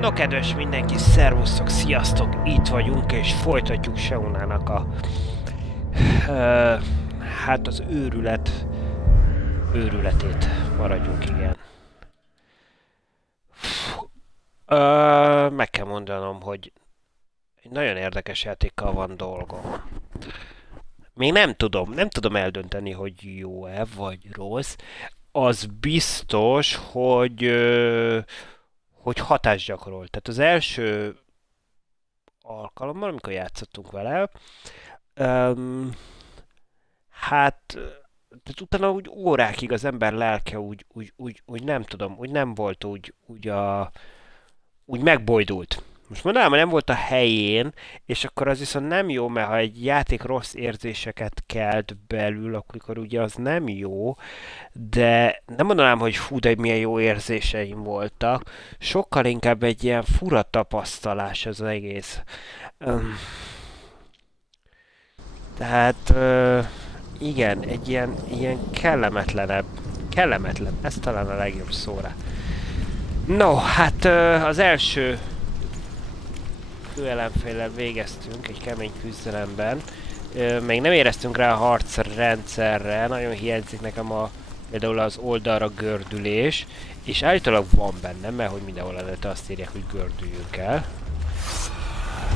No kedves mindenki, szervusztok, sziasztok, itt vagyunk és folytatjuk Senuának a... hát az őrületét maradjunk, igen. Meg kell mondanom, hogy egy nagyon érdekes játékkal van dolgom. Még nem tudom eldönteni, hogy jó-e vagy rossz. Az biztos, hogy hatást gyakorol. Tehát az első alkalommal, amikor játszottunk vele, hát tehát utána úgy órákig az ember lelke úgy nem tudom, úgy nem volt úgy megbojdult. Most mondanám, hogy nem volt a helyén, és akkor az viszont nem jó, mert ha egy játék rossz érzéseket kelt belül, akkor ugye az nem jó, de nem mondanám, hogy fú, de milyen jó érzéseim voltak. Sokkal inkább egy ilyen fura tapasztalás az egész. Tehát igen, egy ilyen kellemetlen, ez talán a legjobb szóra. No, hát az első főellenféllel végeztünk egy kemény küzdelemben. Még nem éreztünk rá a harcrendszerre, nagyon hiányzik nekem például az oldalra gördülés, és állítólag van benne, mert hogy mindenhol előtte azt írják, hogy gördüljünk el.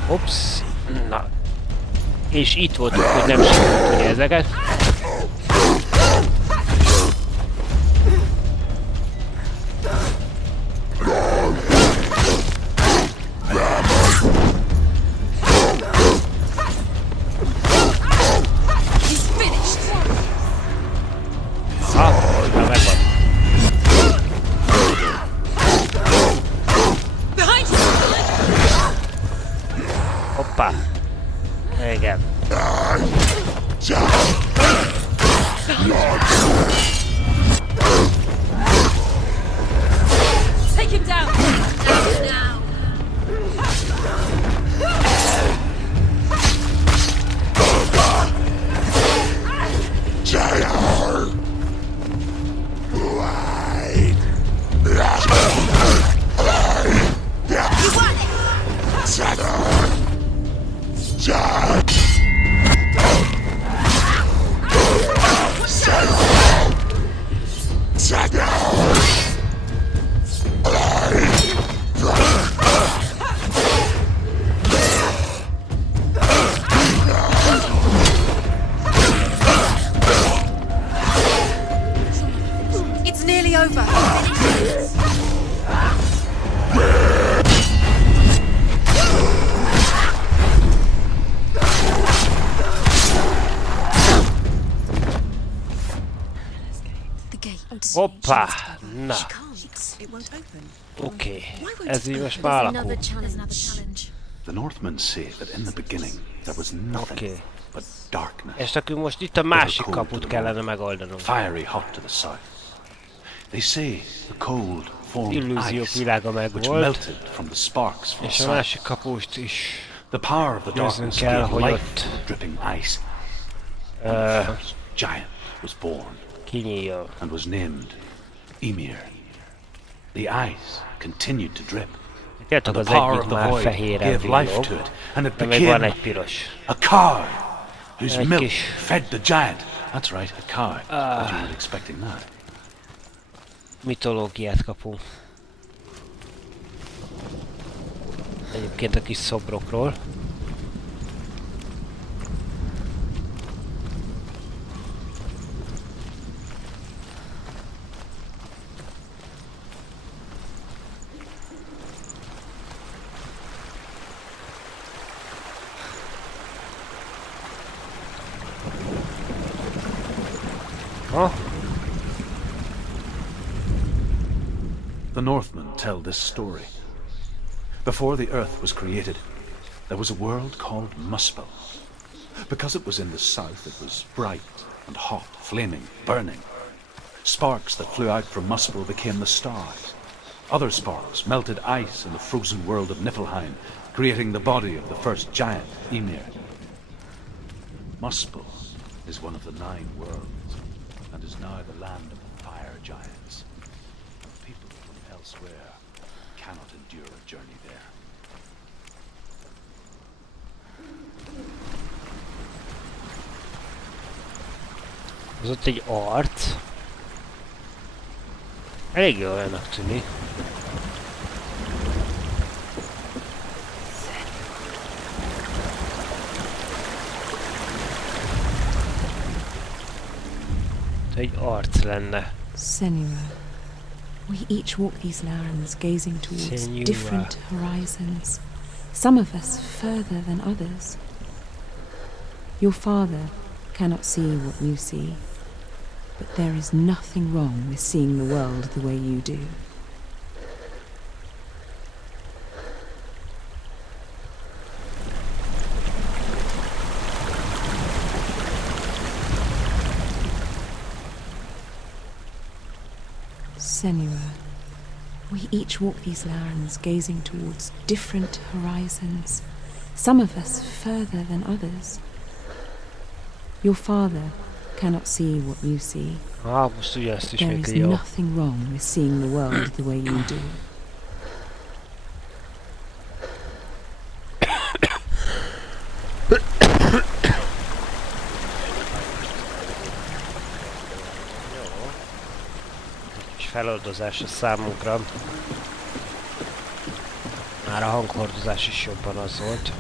Ups, na. És itt voltunk, hogy nem sikerült ugye ezeket. Hoppá! Igen. Take him down! Now! It's nearly over. Hoppá! Na. Oké. Ez így most már alakul. The Northmen say that in the beginning there was nothing but darkness. És akkor most itt a másik kaput kellene megoldanunk. Fiery hot to the south. They say the cold formed Illúziók ice világa which megvolt, melted from the sparks from és a south. másik kapust is The power of the darkness kell, gave hogy life ott to the dripping ice. And the first giant was born kinyíljon. and was named Ymir. The ice continued to drip. Tudjátok, And az the power egyik of the már void fehéren gave life villog, to it, and it de még van became egy piros. a cow whose Egy milk kis... fed the giant. That's right, a cow. But you weren't expecting that. Mitológiát kapunk. Egyébként a kis szobrokról. The Northmen tell this story. Before the earth was created, there was a world called Muspel. Because it was in the south, it was bright and hot, flaming, burning. Sparks that flew out from Muspel became the stars. Other sparks melted ice in the frozen world of Niflheim, creating the body of the first giant, Ymir. Muspel is one of the 9 worlds, and is now the land of fire giants. People from elsewhere cannot endure a journey there. Az ott egy arc. Eléggé olyannak tűnik. Egy arc lenne. Senua. We each walk these lands gazing towards Senua. different horizons. Some of us further than others. Your father cannot see what you see, but there is nothing wrong with seeing the world the way you do. Senua. We each walk these lands gazing towards different horizons. Some of us further than others. Your father cannot see what you see. Most ugyanezt There is ismétli, jó. nothing wrong with seeing the world the way you do. És feloldozás a számunkra. Már a hanghordozás is jobban az volt.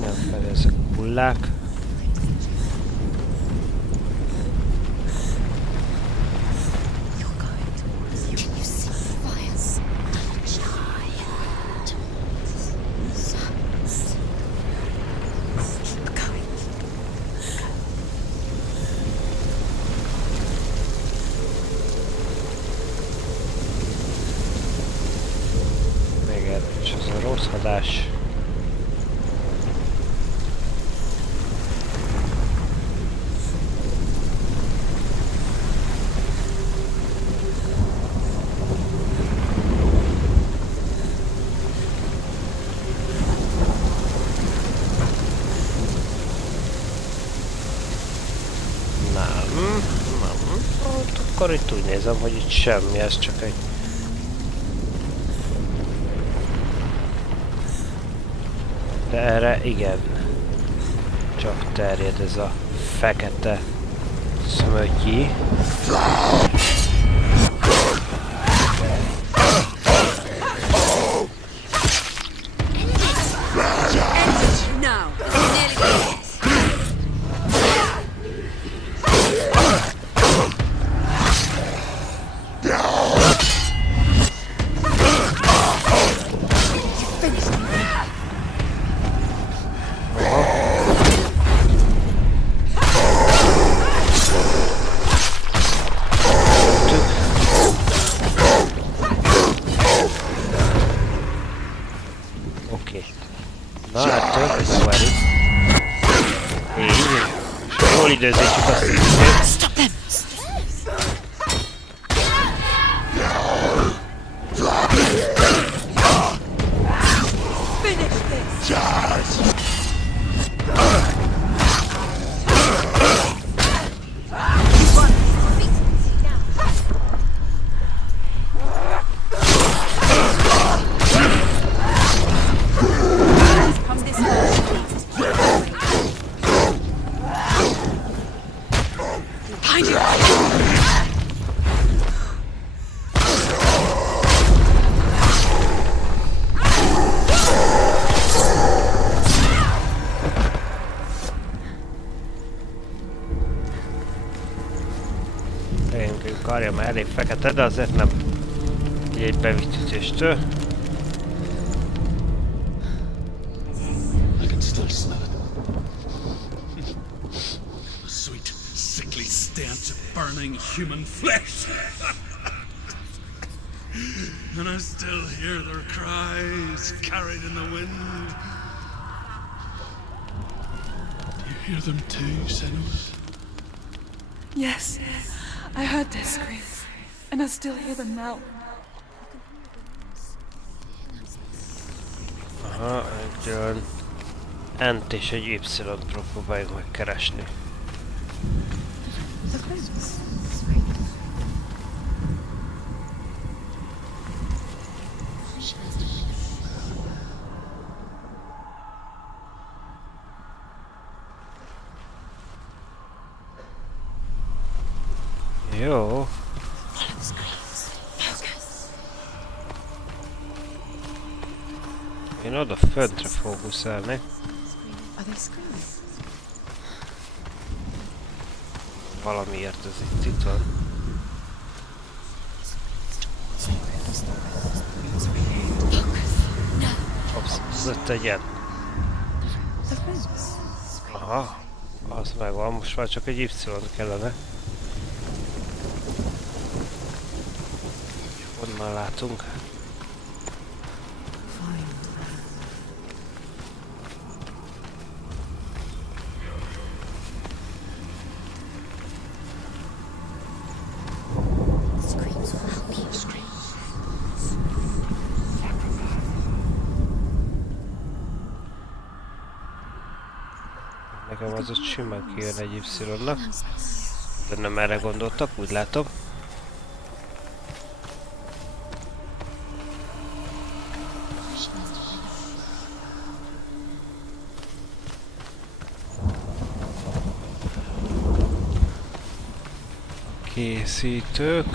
Nem fel ezek a hullák. Még erős az a rossz hadás. Nem. Hát akkor itt úgy nézem, hogy itt semmi, ez csak egy... De erre igen. Csak terjed ez a fekete szmögyi. Now, nearly there. Oké. Na hát tök, várjuk. Így. És jól időzítjük a szintét. Stop them! Finish this! Come this way. Behind you! Én karja már elég fekete, de azért nem egy bevitütéstől. I can still smell it. The sweet, sickly stench of burning human flesh. And I still hear their cries carried in the wind. You hear them too, Senua? Yes, I heard their screams, and I still hear them now. Aha, egy olyan N-t és egy Y-t próbáljuk megkeresni. Jó. Én oda föntre fókuszálni. Valamiért ez itt van. Ops, ez ott egy ilyen. Aha, az megvan, most már csak egy Y kellene. Onnan látunk. Nekem az ott simán kijön egy Y-nak. De nem erre gondoltak, úgy látom. Készítők.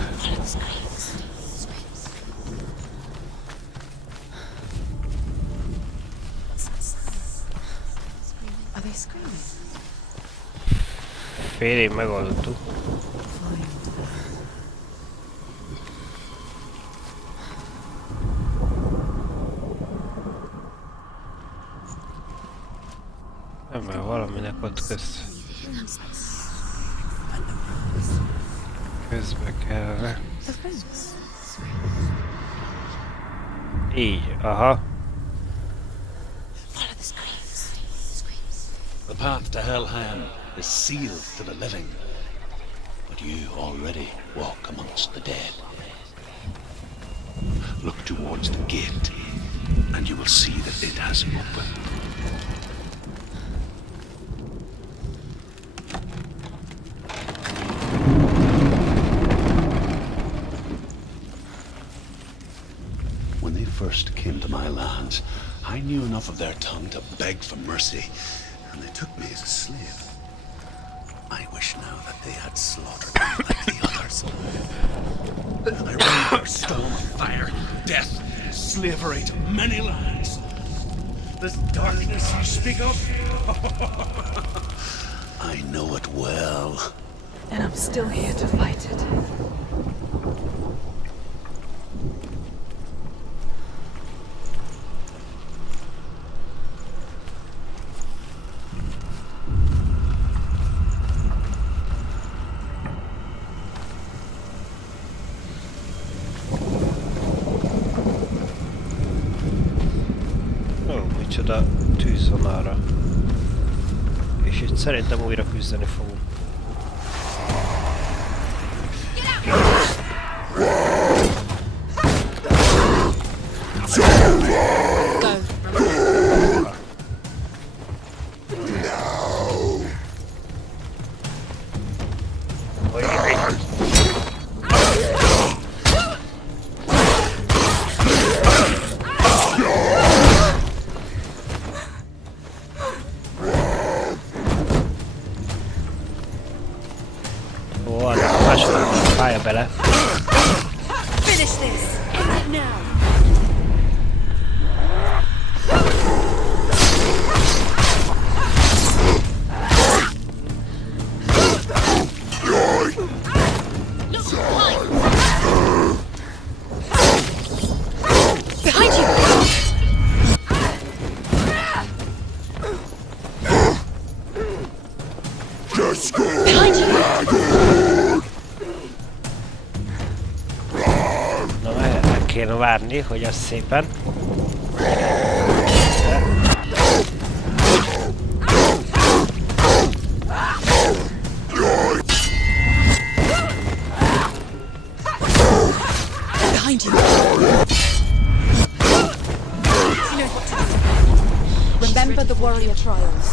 Fél év megoldottuk. Nem, mert valaminek ott közbe kellene. Így, aha. The path to Helheim is sealed to the living, but you already walk amongst the dead. Look towards the gate, and you will see that it has opened. When they first came to my lands, I knew enough of their tongue to beg for mercy, and they took me as a slave. I wish now that they had slaughtered me like the others. I ran a storm of fire, death, slavery to many lands. This darkness you speak of, I know it well. And I'm still here to fight it. Micsoda tűz van arra. És itt szerintem újra küzdeni fogunk. Bele. Finish this! End it now! Behind you! Behind you! Kéne várni, hogy az szépen. trials.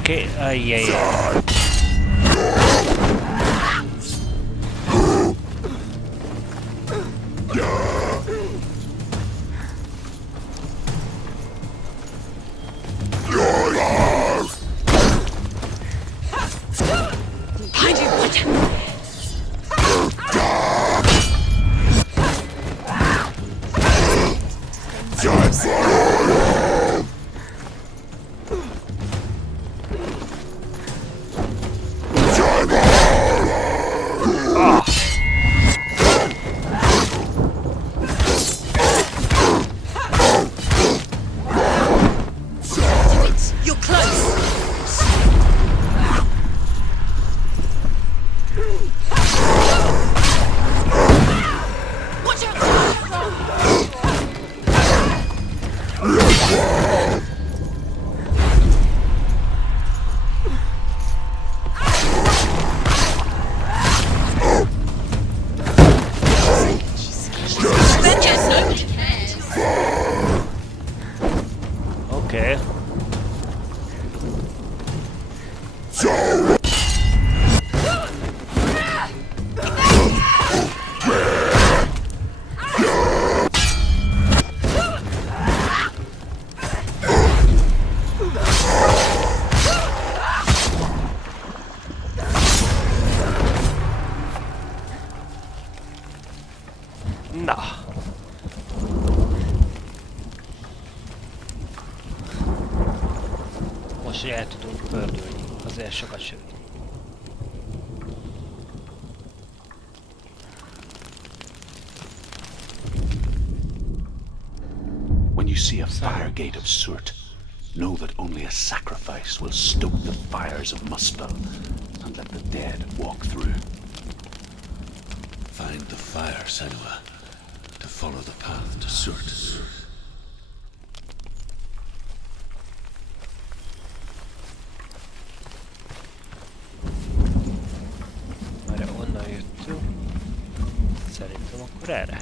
Okay, yeah. Behind you, what? You're close. Watch out! Okay. Na. Most el tudunk pördülni, azért sokat sem. When you see a fire gate of Surt, know that only a sacrifice will stoke the fires of Muspel and let the dead walk through. Find the fire, Senua, to follow the path to Surt. Már onnan jöttünk. Szerintem akkor erre.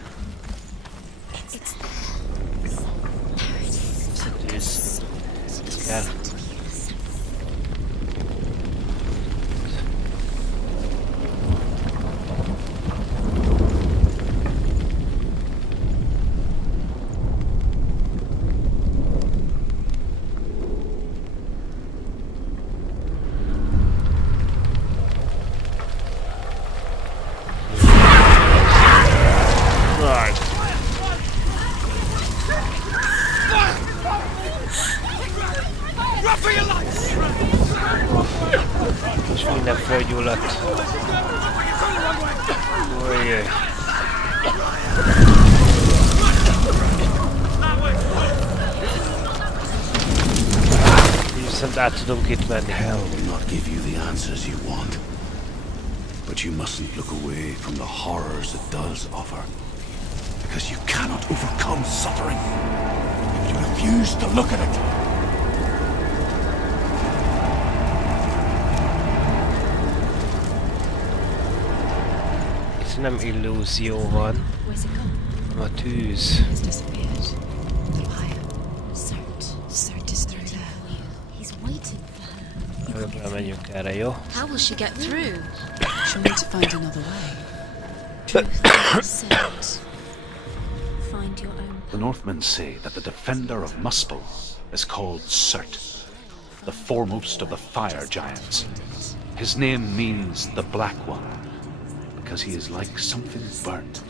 Összetűz. Ez kell. És minden felgyulladt. Ojjjj. Viszont át tudunk itt menni. Hell will not give you the answers you want. But you mustn't look away from the horrors it does offer. Because you cannot overcome suffering if you refuse to look at it. Itt nem illúzió van, hanem a tűz. Has disappeared. The liar. Surt is through there. He's waiting for her. Örökre menjünk erre, jó? How will she get through? She'll need to find another way. Truth is sent. Find your own. The Northmen say that the defender of Muspel is called Surt, the foremost of the fire giants. His name means the Black One, because he is like something burnt.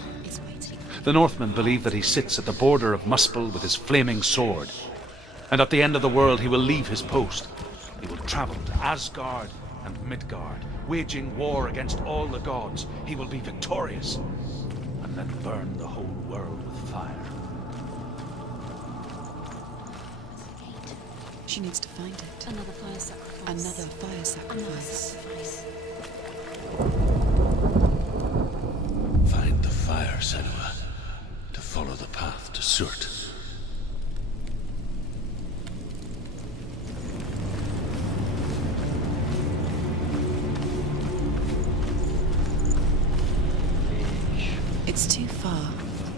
The Northmen believe that he sits at the border of Muspel with his flaming sword, and at the end of the world he will leave his post. He will travel to Asgard and Midgard, waging war against all the gods. He will be victorious, and then burn the whole world with fire. She needs to find it. Another fire sacrifice. Another fire sacrifice. Find the fire, Senua, to follow the path to Surt. far.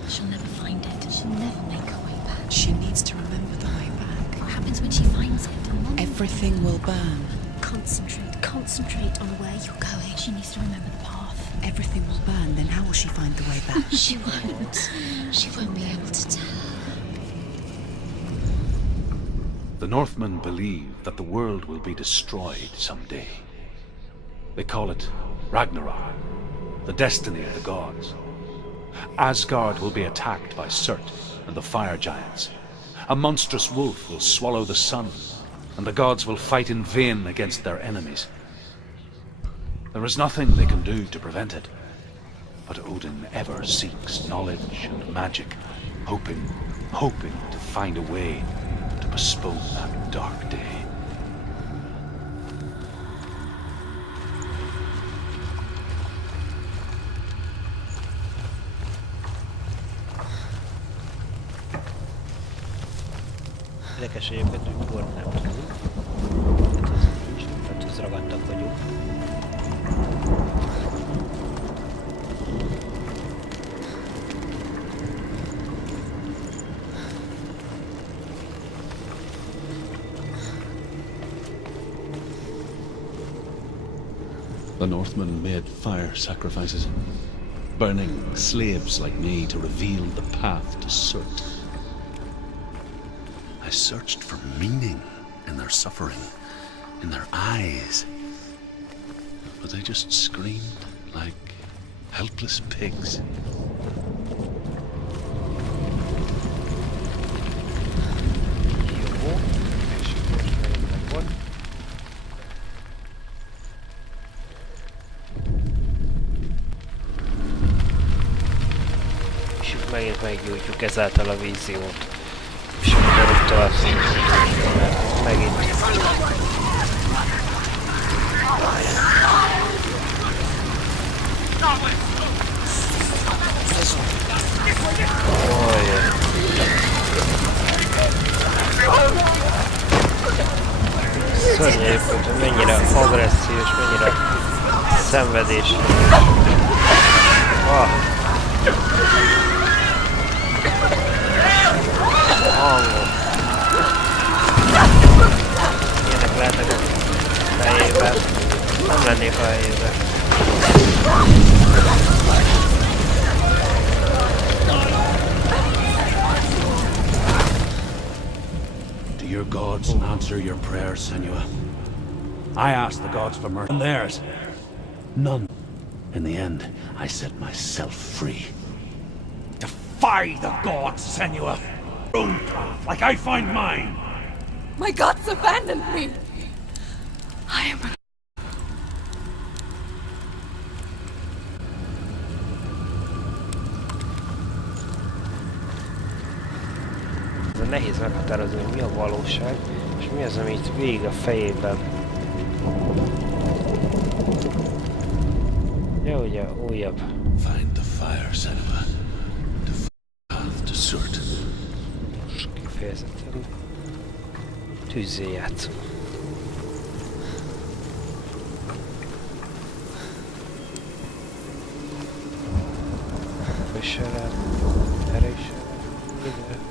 She'll never find it. She'll never make her way back. She needs to remember the way back. What happens when she finds it? And then Everything will burn. Concentrate on where you're going. She needs to remember the path. Everything will burn, then how will she find the way back? She won't. She won't be able to tell. The Northmen believe that the world will be destroyed someday. They call it Ragnarok, the destiny of the gods. Asgard will be attacked by Surt and the fire giants. A monstrous wolf will swallow the sun, and the gods will fight in vain against their enemies. There is nothing they can do to prevent it, but Odin ever seeks knowledge and magic, hoping to find a way to postpone that dark day. Érdekes egyébként, hogy pont nem tudunk. Hát ez ragadtak vagyunk. The Northmen made fire sacrifices, burning slaves like me to reveal the path to Surt. I searched for meaning in their suffering, in their eyes, but they just screamed like helpless pigs. Jó, és most megint van. És itt megint meggyújtjuk ezáltal a víziót. És akkor itt alszunk, mert megint... Olyan. Szörnyű egyébként, hogy mennyire agressziós, mennyire szenvedés. Hangok. Ilyenek lehetnek a fejében. Nem lennék a helyében. Do your gods answer your prayers, Senua? I asked the gods for mercy, and theirs, none. In the end, I set myself free. Defy the gods, Senua! Own path, like I find mine! My gods abandoned me! I am Ez nehéz meghatározni, hogy mi a valóság, és mi az, ami itt végig a fejében. Ja, ugye, újabb. Find the fire, Senua. To path to Surt. Most kifejezetten tűzzé játszunk. És erre is ide.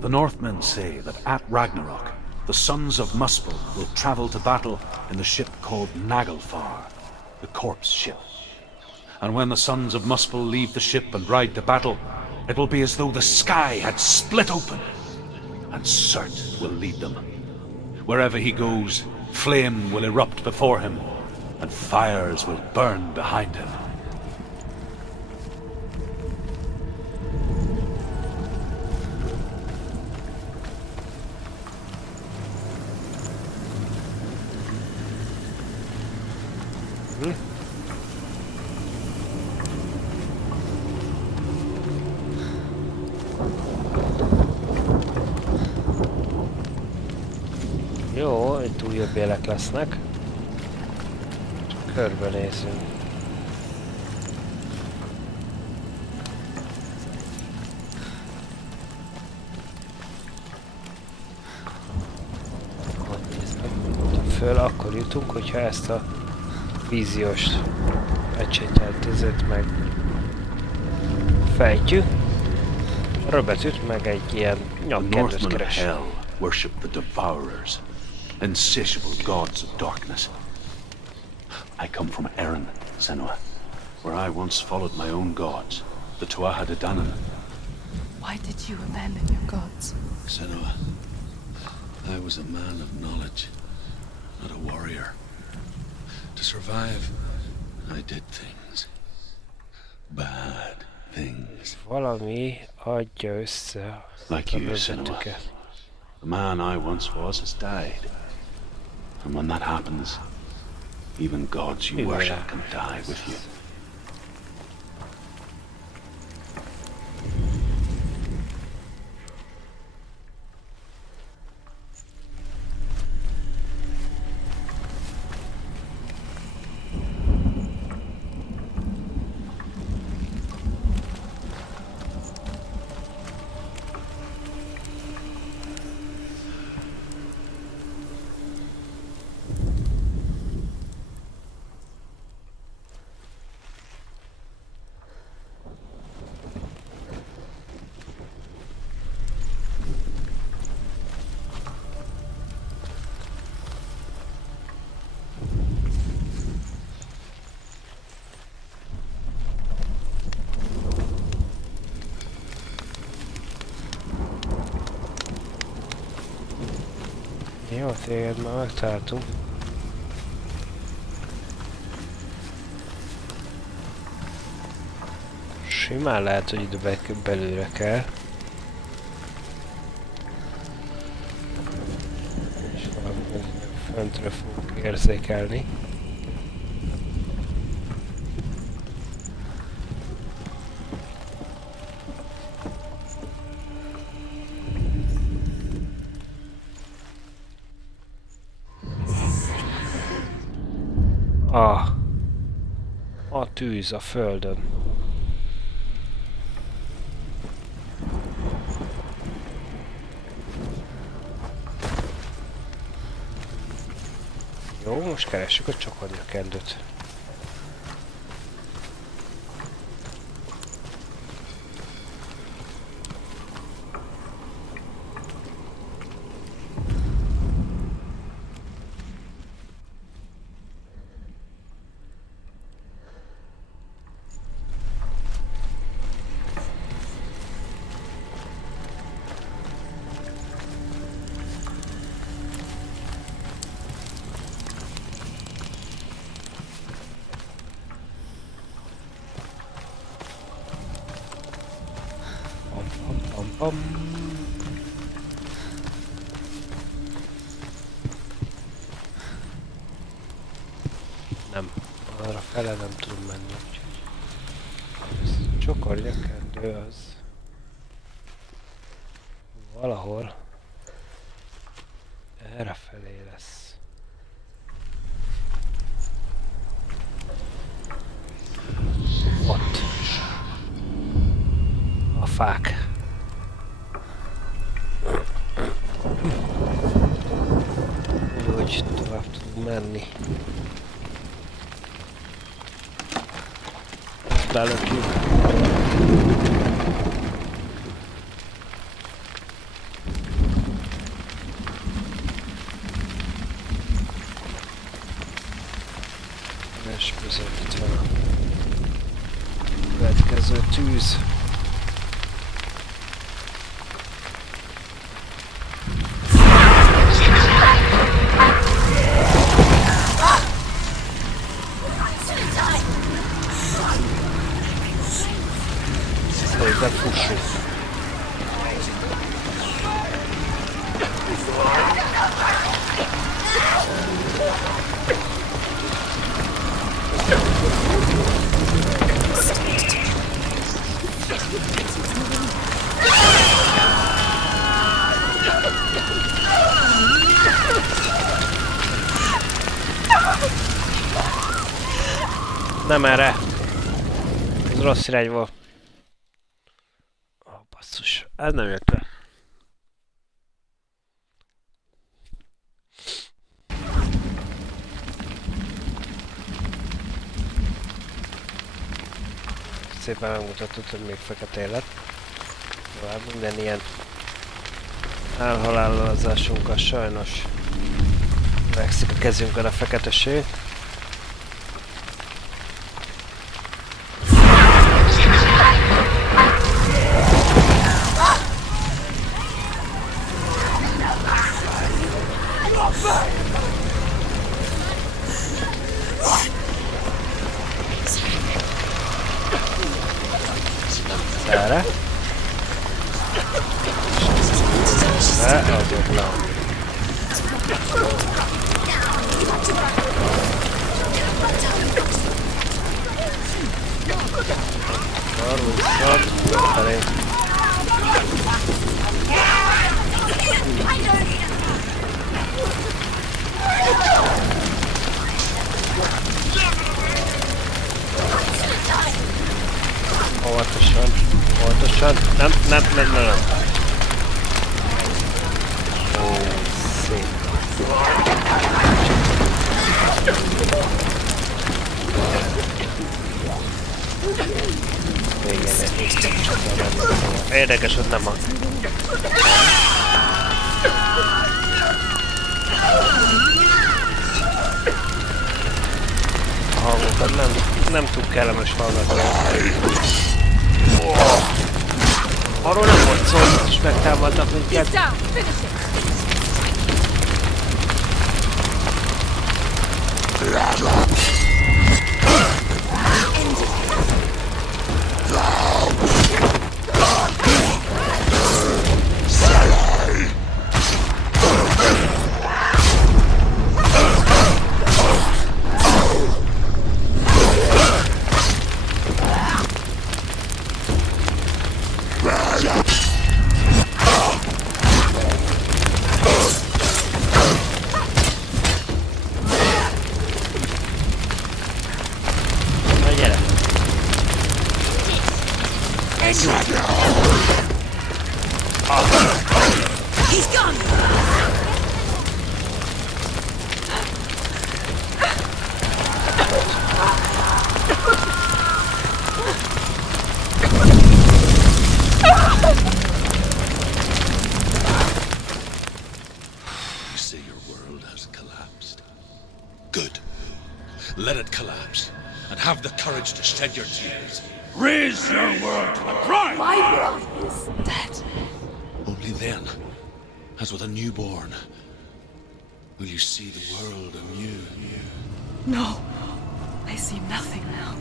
The Northmen say that at Ragnarok, the sons of Muspel will travel to battle in the ship called Naglfar, the corpse ship. And when the sons of Muspel leave the ship and ride to battle, it will be as though the sky had split open, and Surt will lead them. Wherever he goes, flame will erupt before him, and fires will burn behind him. Jó, itt újabb élek lesznek. Csak körbenézünk. Föl akkor jutunk, hogyha ezt a víziós pecsételtezőt meg fejtjük. Röbetűt meg egy ilyen The nyakkendőt Northmen of keres. Hell worship the Devourers, insatiable gods of darkness. I come from Senua, where I once followed my own gods, the Tuatha De Danann. Why did you abandon your gods? Senua, I was a man of knowledge, not a warrior. To survive, I did things. Bad things. Valami adja össze Like a you, Senua. vezetőket. The man I once was has died. And when that happens, even gods you worship can die with you. Jó, téged már megtaláltunk. Simán lehet, hogy ide belőle kell. És valami föntre fogok érzékelni. A tűz a földön. Jó, most keressük a csokornyakendőt. Nem, arra fele nem tudom menni, úgyhogy ez csokornyakendő az valahol errefelé lesz. Ott. A fák. Jó, hogy tovább tudunk menni. Ezt belökjük. És bizony itt van a következő tűz. Szerintem fussunk. Nem erre. Ez rossz irány volt. Ó, basszus. Ez nem jött be. Szépen megmutattad, hogy még fekete élet. Tovább minden ilyen elhalálozásunkkal sajnos vekszik a kezünkön a feketeség. Erre. Azok nem. Felé. Óvatosan, óvatosan. Nem. Ó, szép. Érdekes, hogy nem a... A hangokat nem túl kellemes hallgatni. Arról nem volt szó, hogy is megtámadtak minket. Let it collapse, and have the courage to shed your tears. Raise your world to the prime! My world is dead. Only then, as with a newborn, will you see the world anew. No, I see nothing now.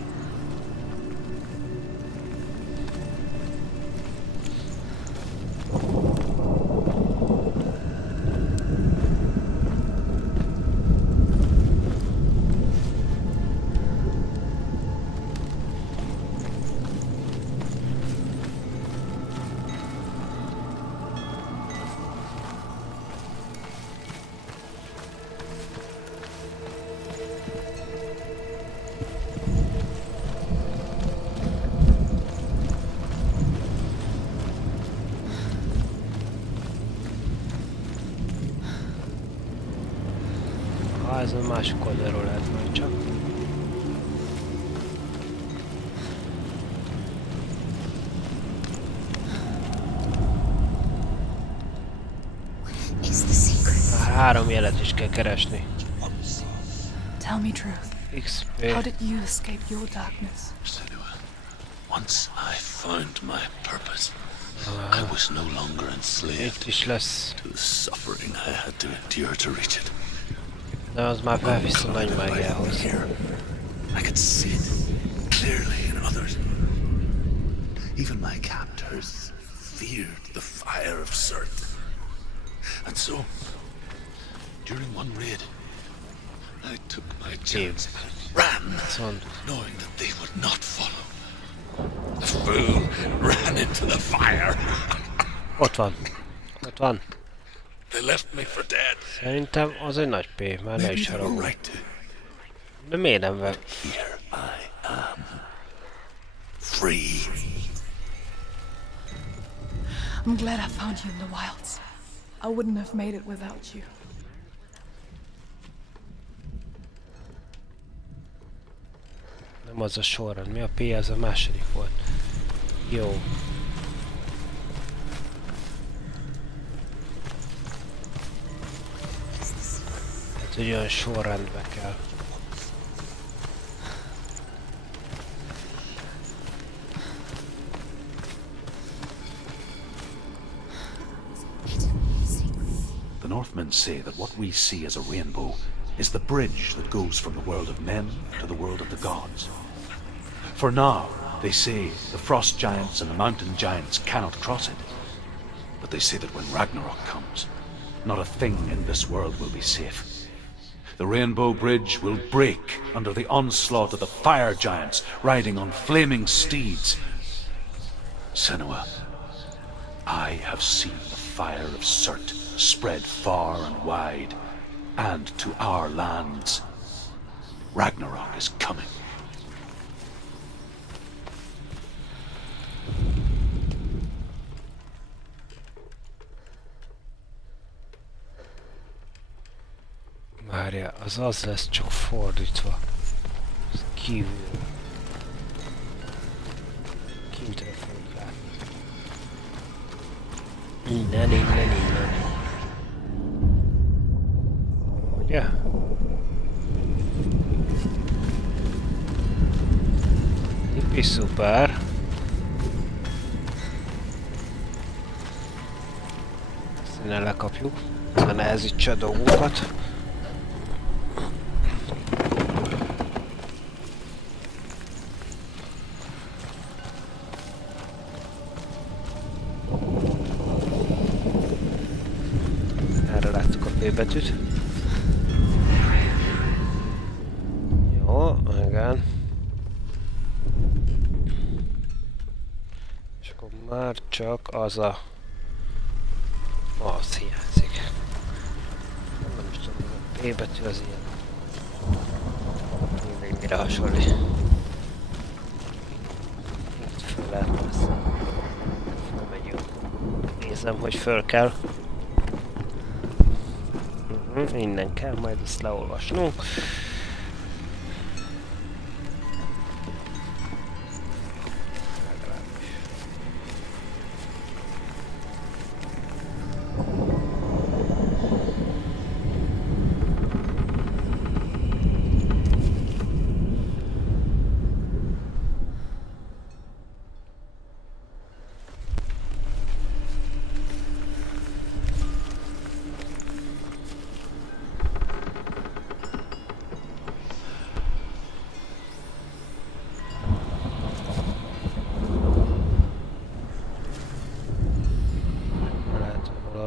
Ez a másik oldalról lehet majd csak. Három jelet is kell keresni. Tell me truth. XP. How did you escape your darkness? Senua, once I found my purpose, I was no longer enslaved Itt is lesz. to the suffering I had to endure to reach it. De az már felvisz a nagy mágiához. I could see it clearly in others. Even my captors feared the fire of Surt. And so, during one raid, I took my chance and ran, knowing that they would not follow. The fool ran into the fire. Ott van. Ott van. They left me for dead. Szerintem az egy nagy P, már ne is haragudj. De miért nem vett? Here I free. I'm glad I found you in the wilds. I wouldn't have made it without you. Nem az a sorrend. Mi a P? Ez a második volt. Jó. Hát, hogy olyan sorrendbe kell. The Northmen say that what we see as a rainbow is the bridge that goes from the world of men to the world of the gods. For now, they say the frost giants and the mountain giants cannot cross it. But they say that when Ragnarok comes, not a thing in this world will be safe. The rainbow bridge will break under the onslaught of the fire giants riding on flaming steeds. Senua, I have seen the fire of Surt spread far and wide, and to our lands. Ragnarok is coming. Várja, az lesz csak fordítva. Ez kívül. Kintre fogjuk látni. Innen. Ugye? Tippi szuper. Ezt innen lekapjuk. Ne nehezítse a dolgokat. Erre láttuk a P betűt. Jó, igen. És akkor már csak az a... az hiányzik. Nem is tudom, a P betű az ilyen. Mindegy, mire hasonlít. Itt föl lehet messze. Fölmegyünk. Nézem, hogy föl kell. Innen kell majd ezt leolvasnunk.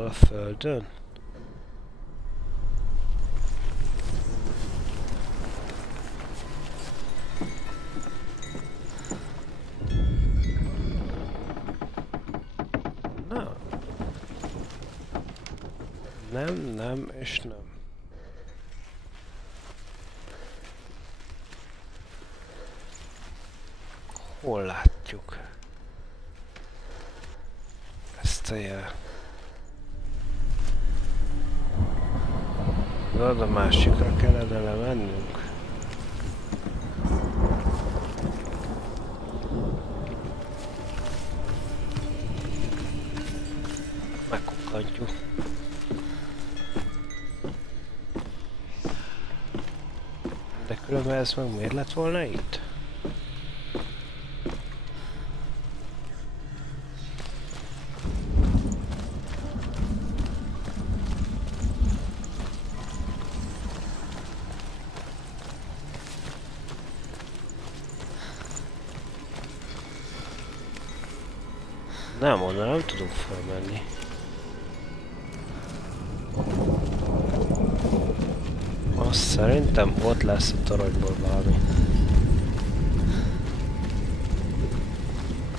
A földön? Na. Nem és nem. Hol látjuk ezt a jel? A másikra kellene lemennünk. Megkukkantjuk. De különben ez meg miért lett volna itt? Nem, onnan nem tudunk felmenni. Azt szerintem ott lesz a toronyból valami.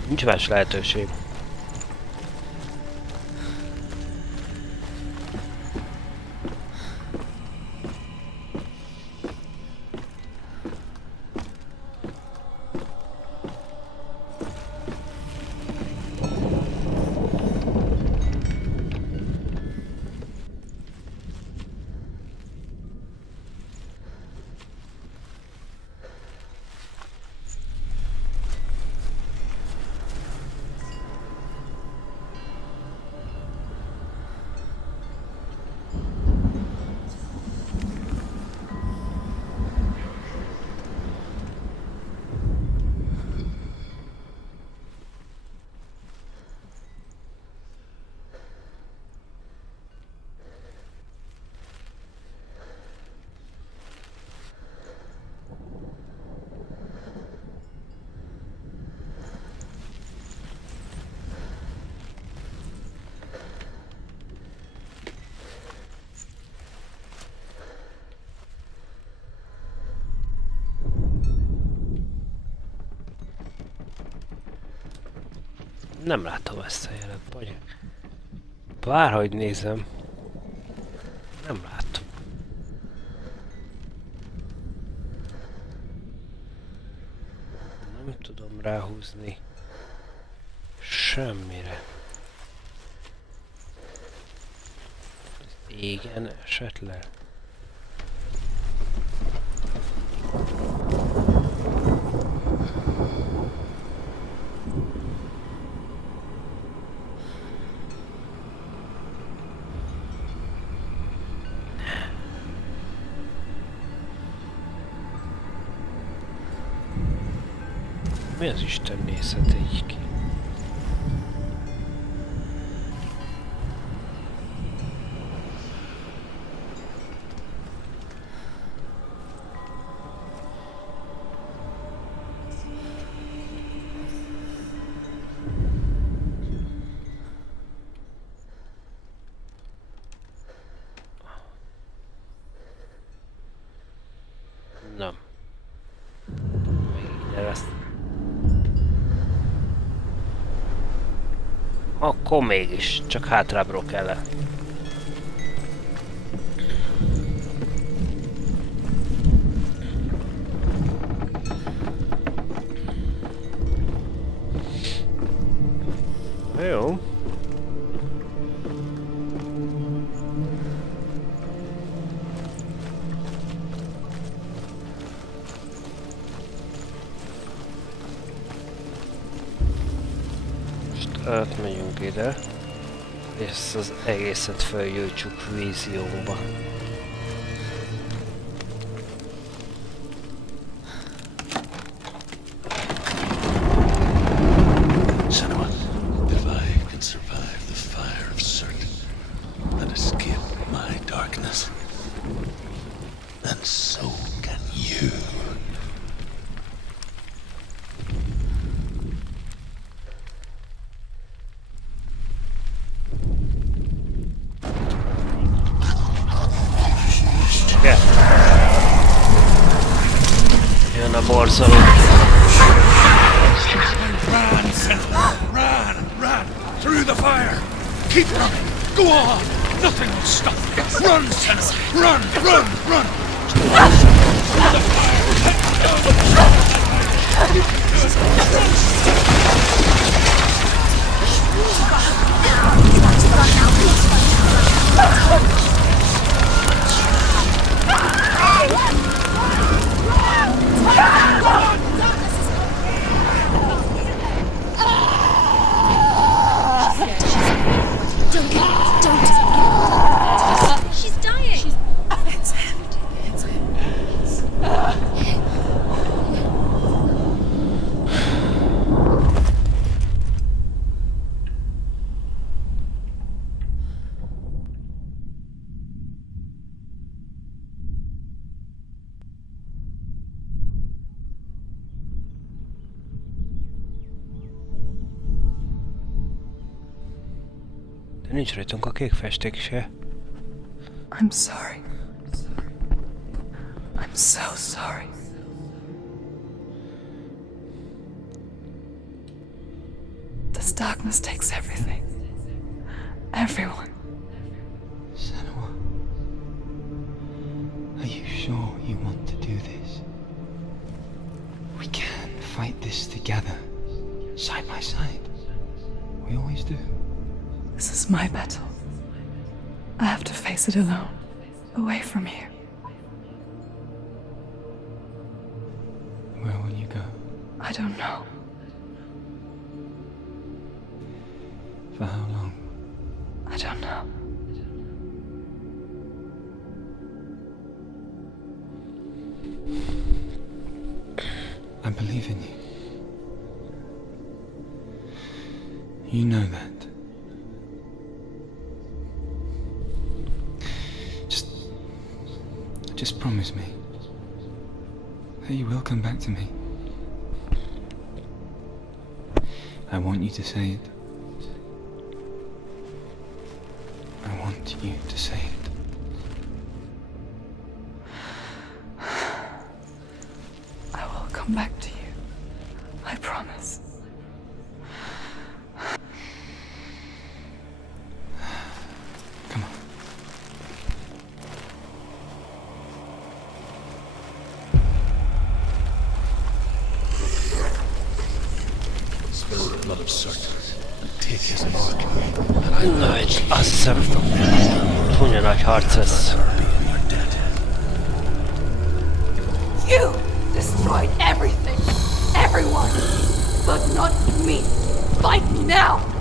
Nincs más lehetőség. Nem látom ezt a jelet, vagy. Bárhogy nézem. Nem látom. Nem tudom ráhúzni. Semmire. Az égen esetleg. Mi az Isten nézhet így ki? Nem. Még ide lesz. Akkor mégis, csak hátrábbról kellett. Jó. Átmegyünk ide, és ezt az egészet felgyújtsuk vízióba. Senua, if I can survive the fire of certain and escape my darkness, then so can you. Jön a borzalom. Run, Senua! Run! Through the fire! Keep running! Go on! Nothing will stop you! Run, Senua! Run! Through the She's dying. De nincs rajtunk a kék festék se. I'm sorry. I'm so sorry. This darkness takes everything. Everyone. Senua, are you sure you want to do this? We can fight this together, side by side. We always do. This is my battle. I have to face it alone, away from here. Where will you go? I don't know. For how long? I don't know. I believe in you. You know that. Just promise me that you will come back to me. I want you to say it. I want you to say it. I will come back to you. I promise. answer and take his mark. And I will Na, és azt hiszem, csúnya nagy harc lesz. be in your debt. You destroyed everything, everyone, but not me. Fight me now!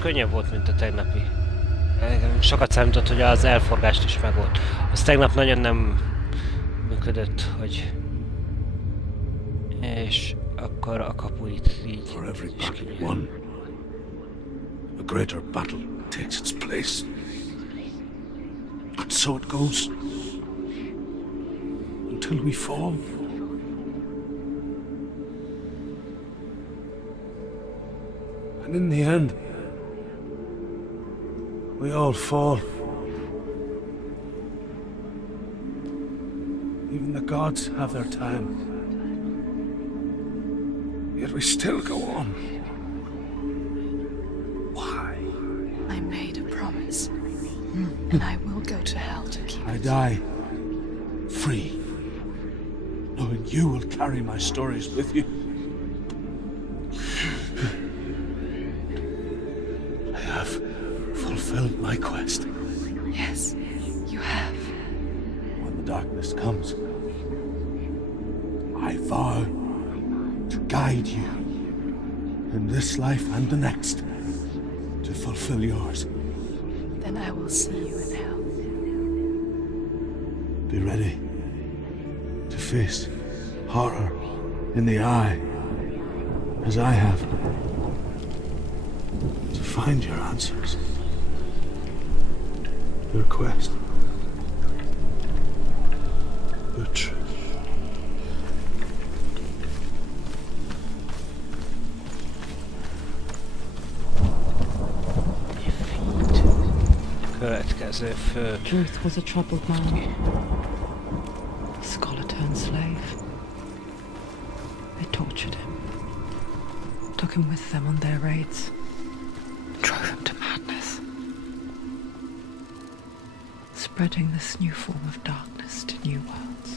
Könnyebb volt, mint a tegnapi. Sokat számított, hogy az elforgást is megold. Az tegnap nagyon nem működött, hogy... És akkor a kapu itt így For every is battle kinyílt. won, a greater battle takes its place. And so it goes. Until we fall. And in the end, we all fall. Even the gods have their time. Yet we still go on. Why? I made a promise, and I will go to hell to keep I it. die free, knowing you will carry my stories with you. I have fulfilled my quest. Yes, you have. When the darkness comes, I vow to guide you in this life and the next to fulfill yours. Then I will see you in hell. Be ready to face horror in the eye, as I have, to find your answers, your quest, your truth. Következő fő. Truth was a troubled man. A scholar turned slave. They tortured him. Took him with them on their raids. Drove him to madness. Spreading this new form of darkness to new worlds.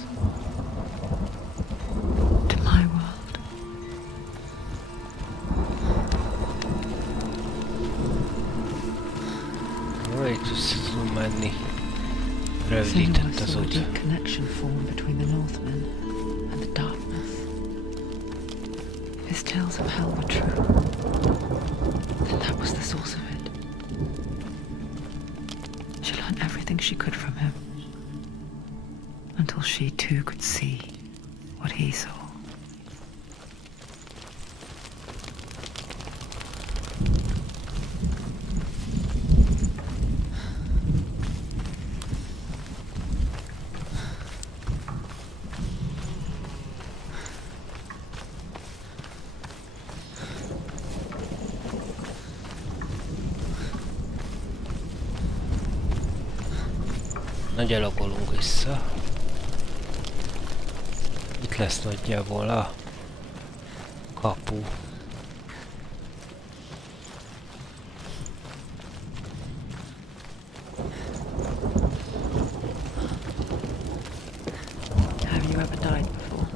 To my world. Rajtus menni. Senua Rövidített az saw a út. deep connection form between the Northmen and the darkness. His tales of hell were true. And that was the source of it. She learned everything she could from him. Until she too could see what he saw. Na gyalogolunk vissza. Itt lesz nagyjából a kapu. Have you ever died before?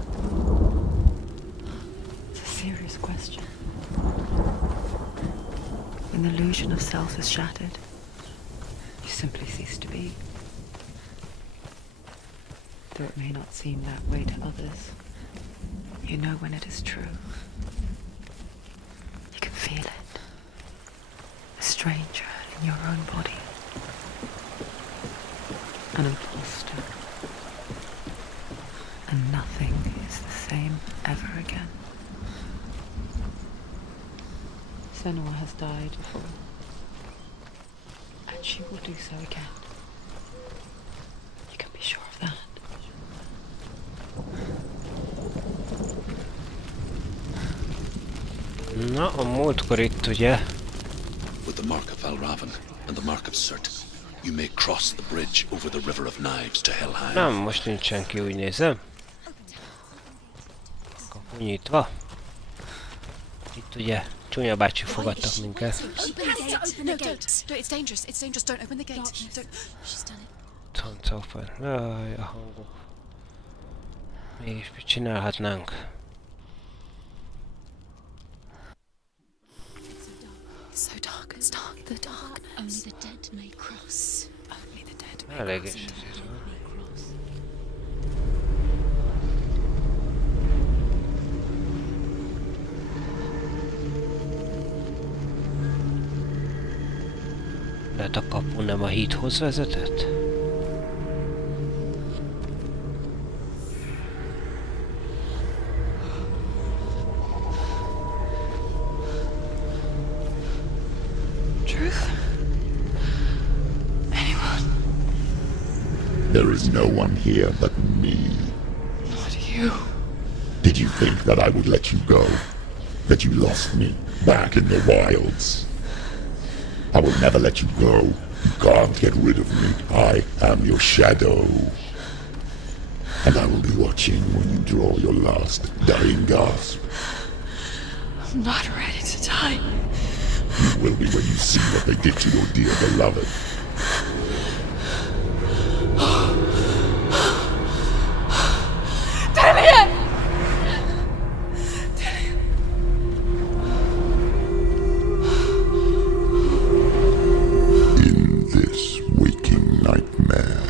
It's a serious question. When the illusion of self is shattered, you simply cease to be. Though it may not seem that way to others, you know when it is true. You can feel it. A stranger in your own body. An imposter. And nothing is the same ever again. Senua has died before. And she will do so again. You can be sure of that. Na, a múltkor itt ugye... With the mark of Valravan and the mark of Surt, you may cross the bridge over the river of knives to Helheim. Nem, most nincsen ki, úgy nézem. Kapu nyitva. Itt ugye Csúnya bácsi fogadtak minket. No, it's dangerous. It's dangerous. Don't open the gate. She's done it. Don't open. Jaj, a hangok. Mégis mit csinálhatnánk? It's so dark. It's dark. The dark. Only the dead may cross. Only the dead may Elég cross. is ez. Lehet a kapu nem a hídhoz vezetett? Truth? Anyone? There is no one here but me. Not you. Did you think that I would let you go? That you lost me back in the wilds? I will never let you go. You can't get rid of me. I am your shadow. And I will be watching when you draw your last dying gasp. I'm not ready to die. You will be when you see what they did to your dear beloved. In this waking nightmare,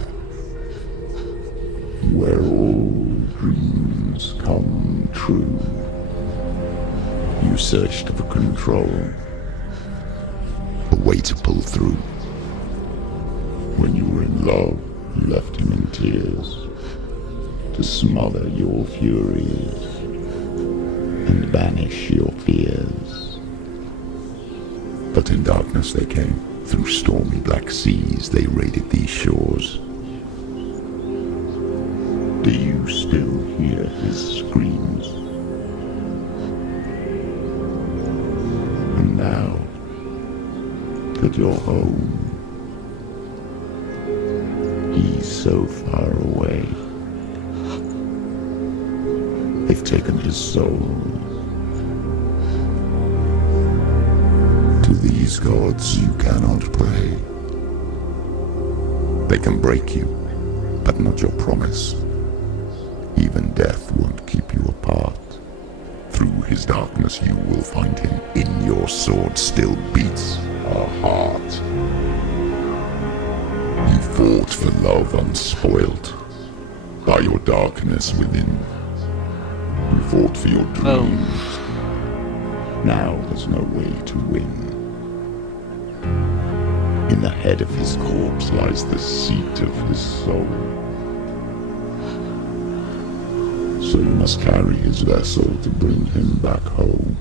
where all dreams come true, you searched for control, a way to pull through. When you were in love, you left him in tears, to smother your furies and banish your fears. But in darkness they came, through stormy black seas they raided these shores. Do you still hear his screams? And now that you're home, he's so far away. They've taken his soul. To these gods you cannot pray. They can break you, but not your promise. Even death won't keep you apart. Through his darkness you will find him. In your sword still beats a heart. You fought for love unspoilt by your darkness within. You fought for your dreams. Now there's no way to win. In the head of his corpse lies the seat of his soul. So you must carry his vessel to bring him back home.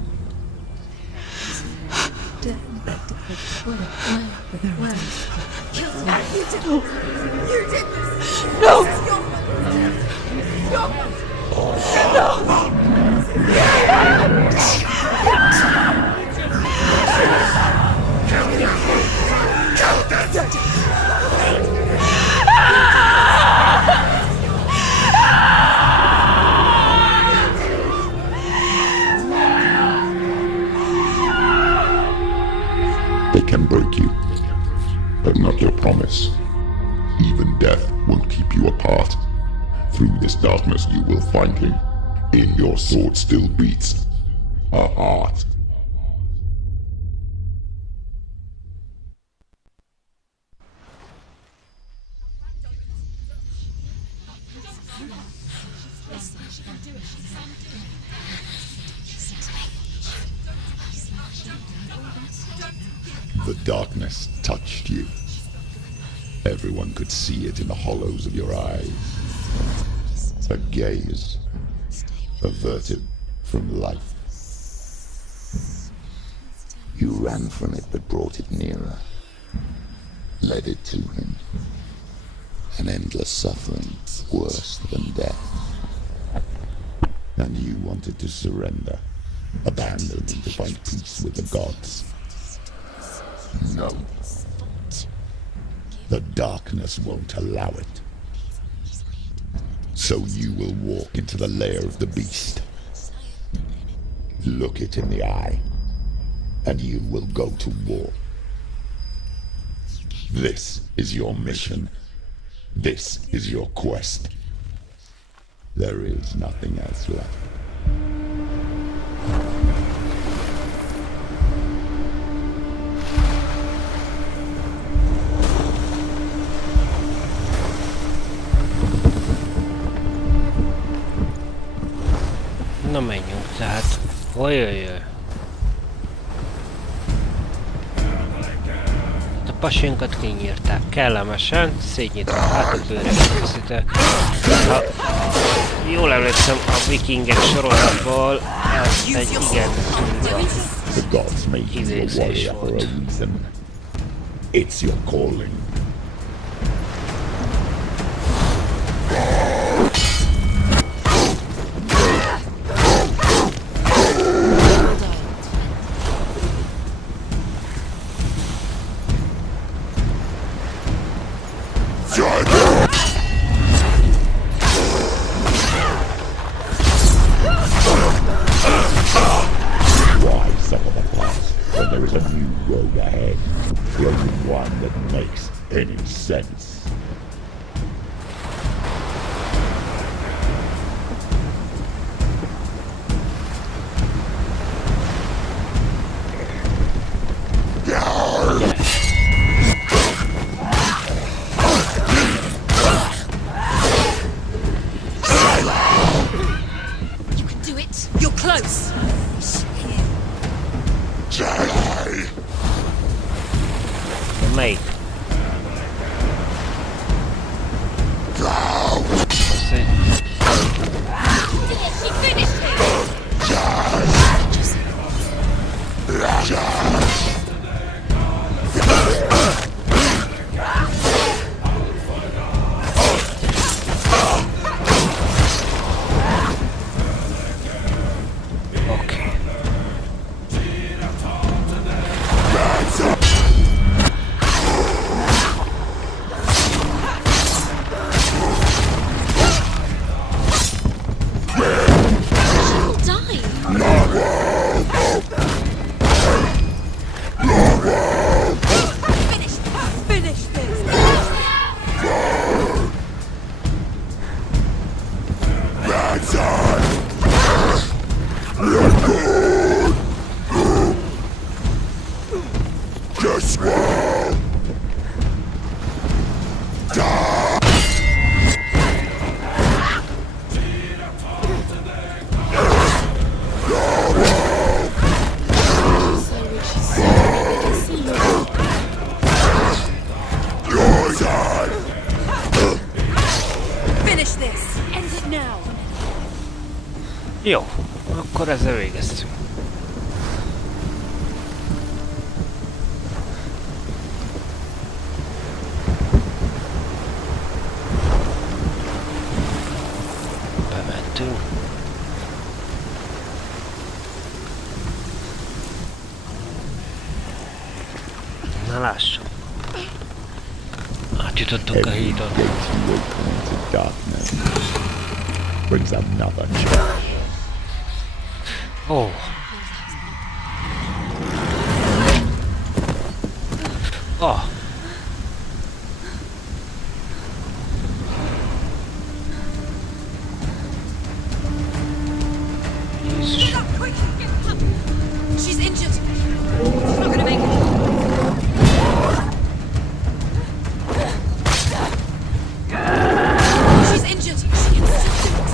you, but not your promise. Even death won't keep you apart. Through this darkness you will find him. In your sword still beats a heart. The darkness touched you. Everyone could see it in the hollows of your eyes. A gaze averted from life. You ran from it but brought it nearer. Led it to him. An endless suffering worse than death. And you wanted to surrender. Abandon to find peace with the gods. No. The darkness won't allow it. So you will walk into the lair of the beast. Look it in the eye, and you will go to war. This is your mission. This is your quest. There is nothing else left. Na menjünk, tehát. Ojjjjjj. A pasinkat kinyírták kellemesen, szétnyitva hát a bőrünkön készítve. Ha jól emlékszem, a vikingek sorozatból ez egy igen idézés volt. It's your calling. Sense. You can do it. You're close. Mate. Jó, akkor ezzel végeztünk. Bementünk. Na lássuk. Átjutottunk a hídon. Brings another charge. Oh. Ah! Jézus. She's injured. She's not gonna make it. She's injured. She can still do it.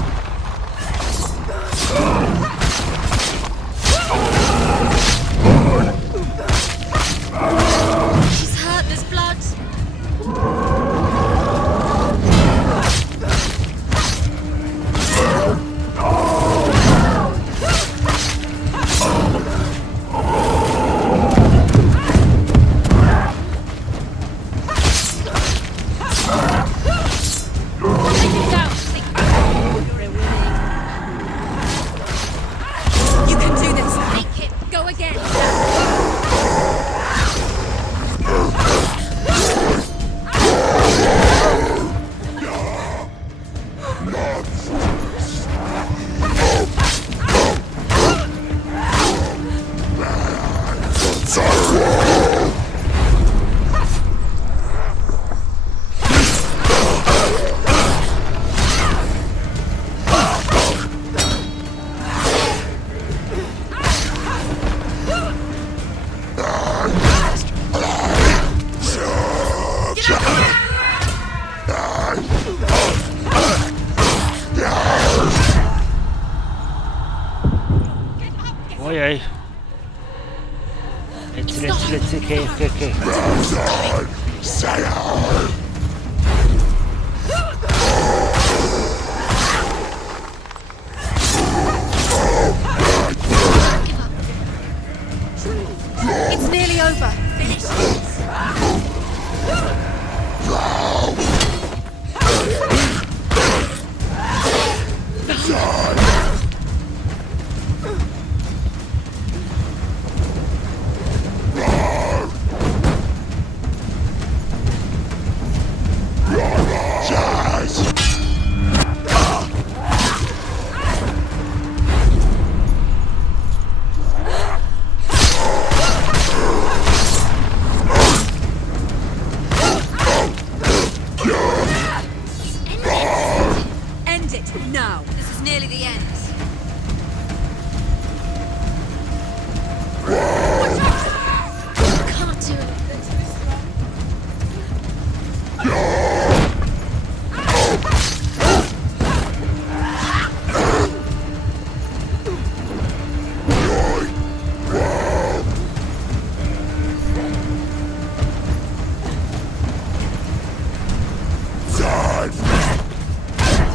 She's hurt. There's blood. You can do this. Make it. Go again. Ojej. Lecz, okej. It's nearly over. Finish this. End it now. This is nearly the end. Can't do it.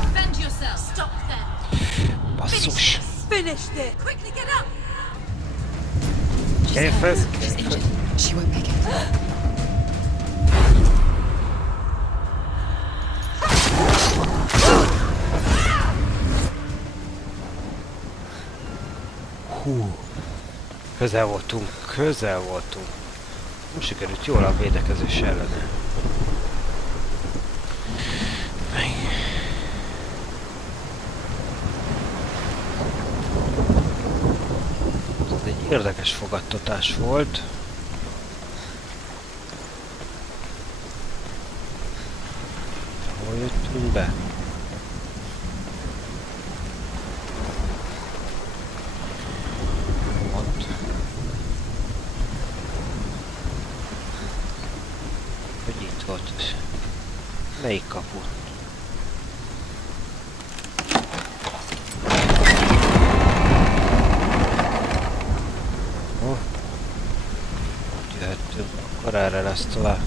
Defend yourself. Stop them. Basszus. Finish this. Quickly get up. Gyere fel. She's injured. She won't make it. Hú. Közel voltunk. Nem sikerült jól a védekezés ellene. Ez egy érdekes fogadtatás volt. Hol jöttünk be? Ott. Hogy itt volt? Melyik kapu? Jöhettünk, akkor erre lesz tovább.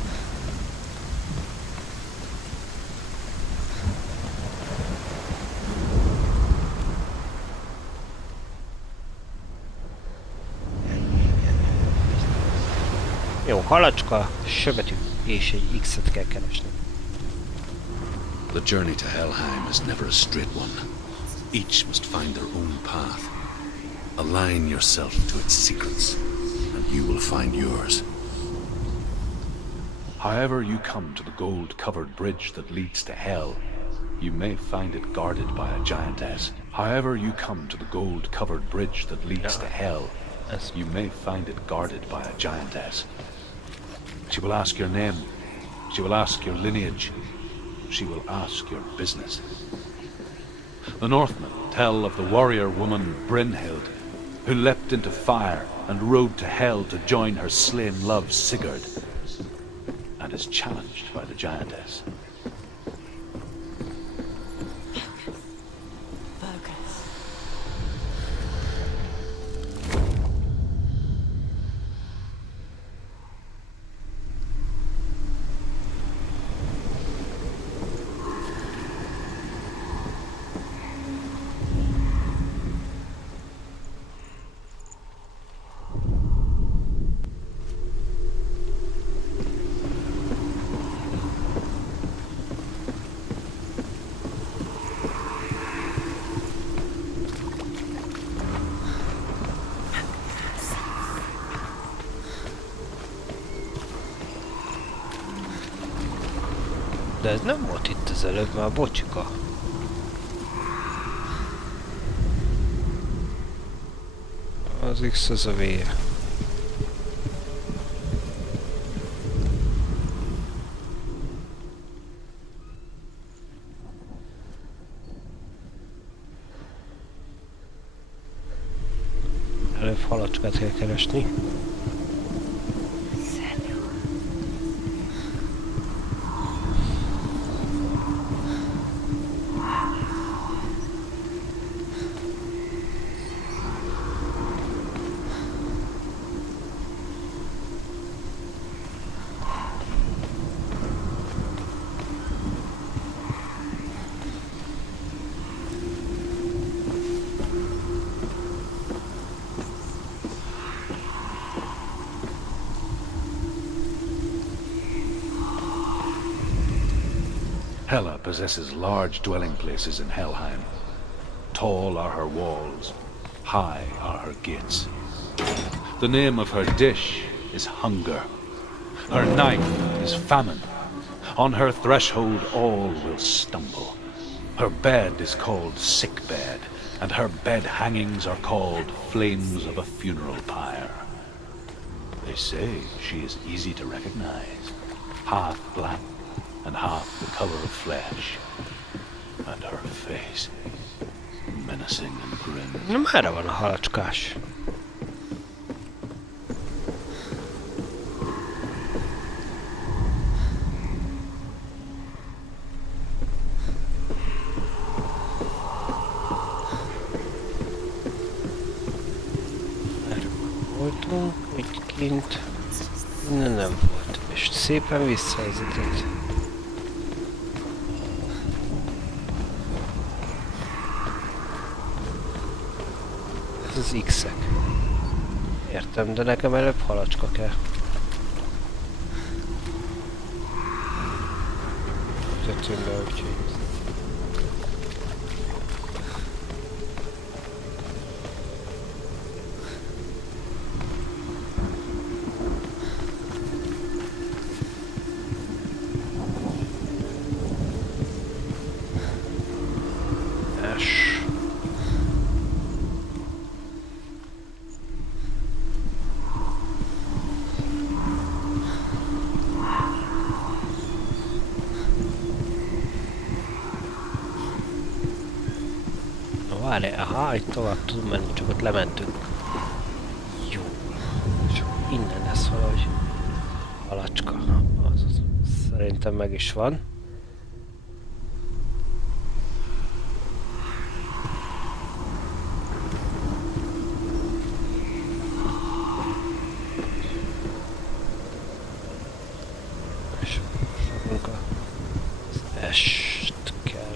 Jó, halacska, söbetű és egy X-et kell keresni. The journey to Helheim is never a straight one. Each must find their own path. Align yourself to its secrets, and you will find yours. However you come to the gold-covered bridge that leads to Hell, you may find it guarded by a giantess. However you come to the gold-covered bridge that leads to Hell, you may find it guarded by a giantess. She will ask your name. She will ask your lineage. She will ask your business. The Northmen tell of the warrior woman Brynhild, who leapt into fire and rode to hell to join her slain love Sigurd, and is challenged by the giantess. De ez nem volt itt az előbb, már bocsika. Az X az a V. Előbb halacskát kell keresni. Hela possesses large dwelling places in Helheim. Tall are her walls, high are her gates. The name of her dish is hunger. Her knife is famine. On her threshold all will stumble. Her bed is called sick bed, and her bed hangings are called flames of a funeral pyre. They say she is easy to recognize, half black and half the color of flesh, and her face menacing and grim. Na merre van a halacskás? Erről voltunk, itt kint. Innen nem volt. És szépen visszavezetett. Ez az X-ek. Értem, de nekem előbb halacska kell. Jöttünk be, úgyhogy... Várj, aha, itt tovább tudunk menni, csak ott lementünk. Jó. És innen lesz valahogy halacska. Azaz, szerintem meg is van. És fogunk az est kell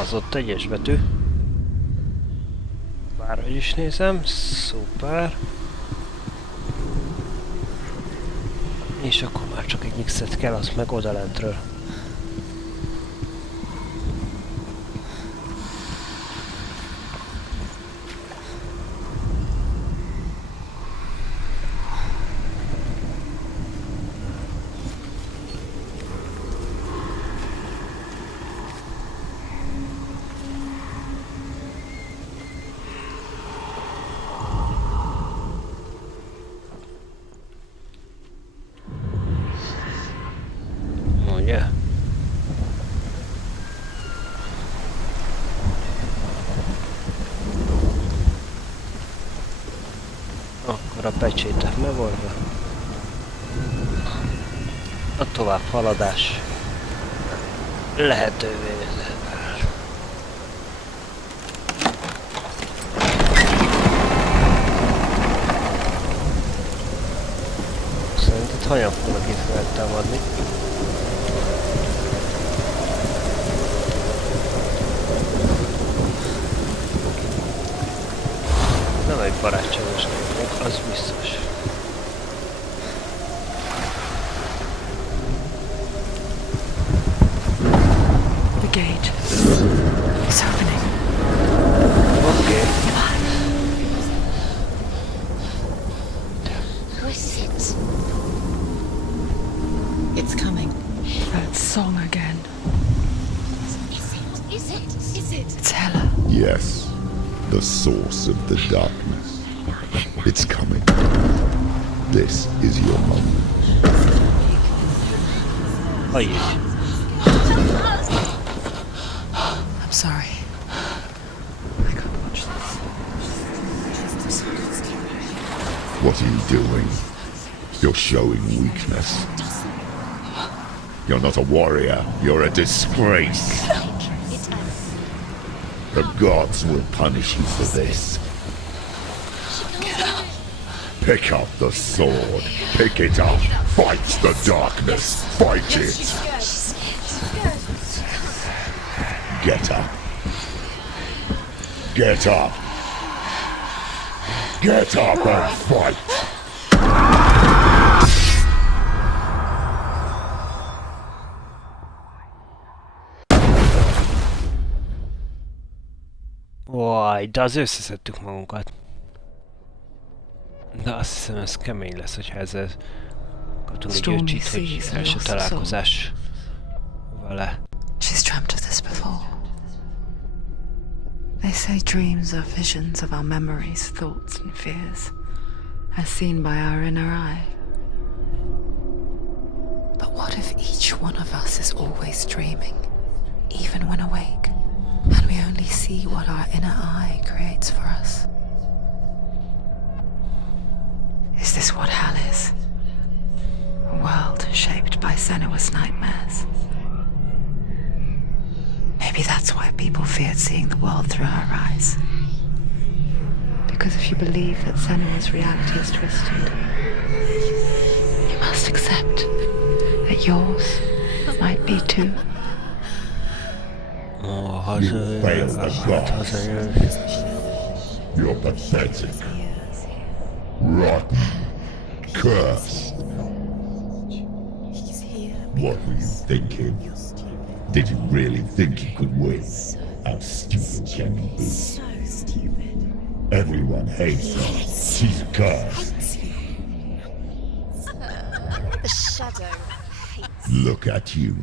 az ott egyes betű. Bárhogy is nézem, szuper. És akkor már csak egy X-et kell, az meg odalentről. A pecsétek megoldva. A tovább haladás lehetővé. Szerinted hogyan fognak itt feltámadni? Nem egy barátságos népnek, az biztos. The gate is opening. Okay. Was it? It's coming. That song again. Is it? Is it? Is it? It's Hella. Yes, the source of the darkness. It's coming. This is your moment. Oh yeah. I'm sorry. I can't watch this. What are you doing? You're showing weakness. You're not a warrior. You're a disgrace. The gods will punish you for this. Pick up the sword. Pick it up. Fight the darkness. Fight it. Get up. Get up. Get up and fight. Vaj, de az összeszedtük magunkat. De azt hiszem ez kemény lesz, hogyha ezzel kaptunk egy gyöcsit, hogy első találkozás vele. She's dreamt of this before. They say dreams are visions of our memories, thoughts and fears, as seen by our inner eye. But what if each one of us is always dreaming, even when awake, and we only see what our inner eye creates for us? Is this what hell is? A world shaped by Senua's nightmares. Maybe that's why people feared seeing the world through her eyes. Because if you believe that Senua's reality is twisted, you must accept that yours might be too. You failed the gods. You're pathetic. Rotten. Cursed. What were you thinking? Did you really think you could win? How stupid can you be? So stupid. Everyone hates her. She's cursed. The shadow hates. Look at you.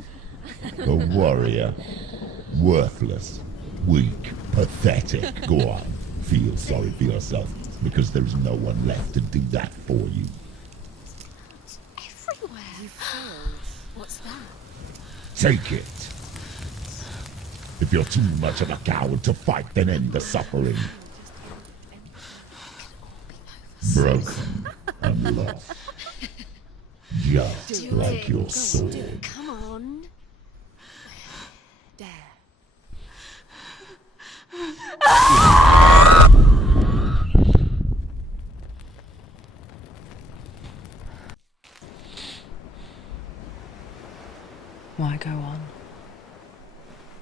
A warrior. Worthless. Weak. Pathetic. Go on. Feel sorry for yourself, because there is no one left to do that for you. Everywhere. You failed. What's that? Take it. If you're too much of a coward to fight, then end the suffering. Broken and lost. Just like your sword. Come on. There. Why go on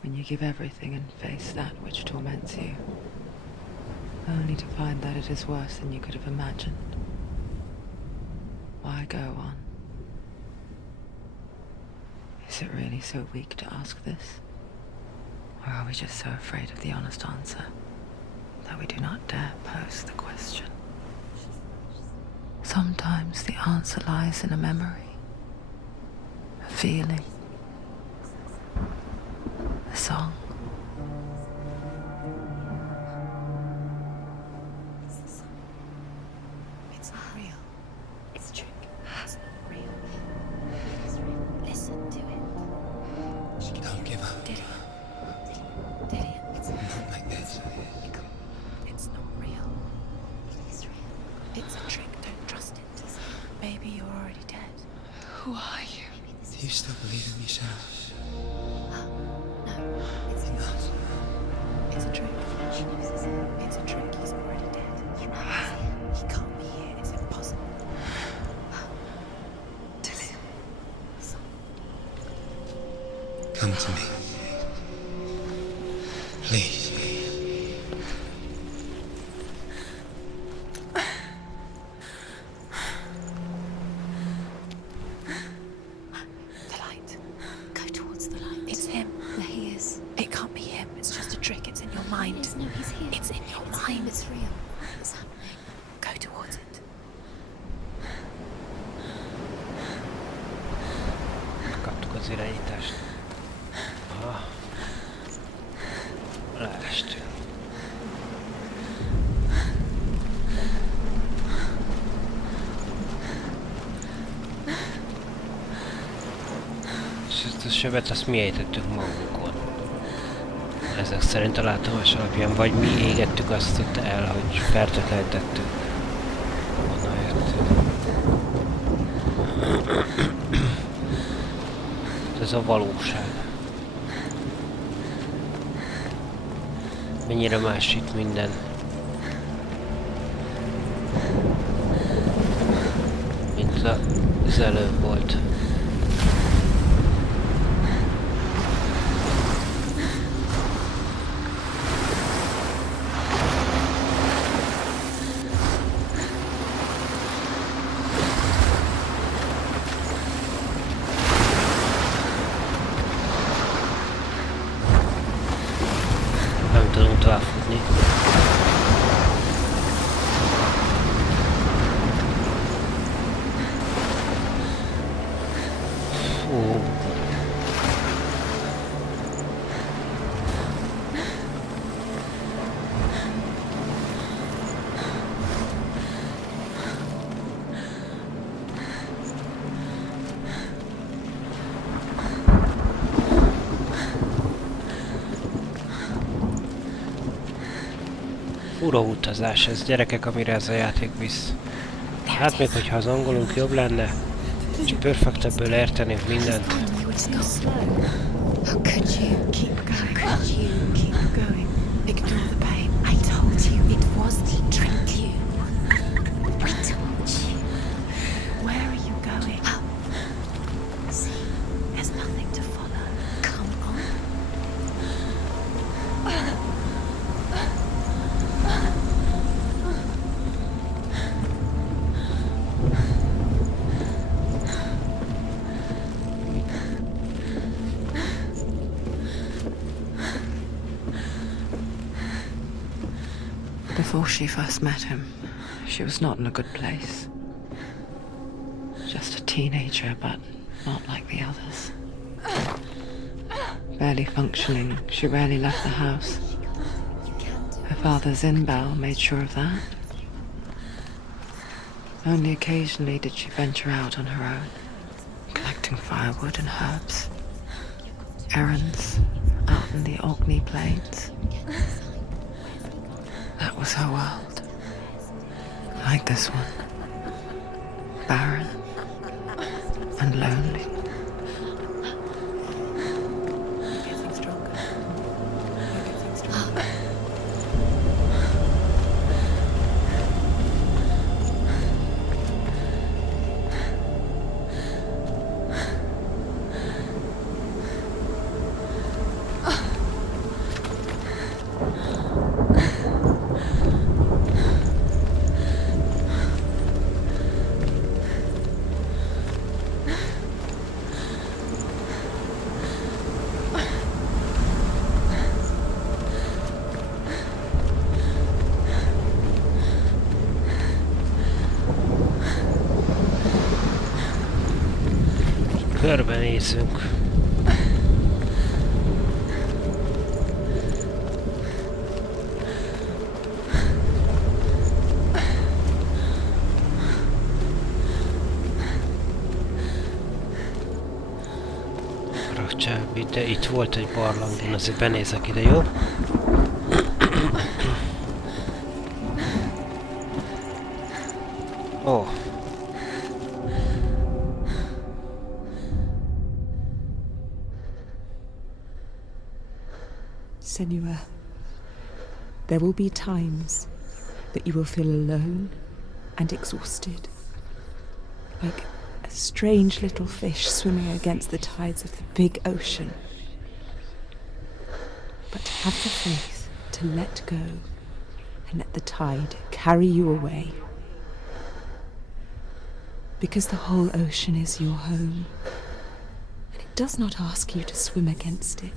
when you give everything and face that which torments you, only to find that it is worse than you could have imagined? Why go on? Is it really so weak to ask this? Or are we just so afraid of the honest answer that we do not dare pose the question? Sometimes the answer lies in a memory, a feeling, a song. It's not real. It's a trick. It's not real. It is real. Listen to it. Don't give up. Did it? Did it? It's Not like this. It's not real. It is real. It's a trick. Don't Maybe you're already dead. Who are you? Do you still believe in me, Sarah? No, it's a trick. It's a trick. It's a trick. He's already dead. He can't be here. It's impossible. Tilly. Come to me. Please. The light. Go towards the light. It's him. There he is. It can't be him. It's just a trick. It's in your mind. No, he's here. It's in your mind. It's real. It's happening. Go towards it. Kaptuk az irányítást. Aha. Leestünk. És ezt a sebet azt mi ejtettük magunkon. Ezek szerint a látomás alapján, vagy mi égettük azt ott el, hogy fertőtlenítettük. Onnan jöttünk. Ez a valóság. Mennyire más itt minden. Mint az előbb volt. Nem tudunk tovább futni. Fú. Fura utazás ez, gyerekek, amire ez a játék visz. Hát még hogyha az angolunk jobb lenne, és perfektebből értenénk mindent. How could you keep going? How could you keep going? Ignore the pain. I told you it was the trick. You. I told you. Where are you going? See, there's nothing to follow. Come on. Before she first met him, she was not in a good place. Just a teenager, but not like the others. Barely functioning, she rarely left the house. Her father's in-bell made sure of that. Only occasionally did she venture out on her own, collecting firewood and herbs. Errands out in the Orkney Plains. That was her world. Like this one. Barren and lonely. Getting stronger. You're getting stronger. Körbenézünk. Rakcsább, de itt volt egy barlang, én azért benézek ide, jó? Ó. Senua, there will be times that you will feel alone and exhausted, like a strange little fish swimming against the tides of the big ocean. But have the faith to let go and let the tide carry you away. Because the whole ocean is your home, and it does not ask you to swim against it.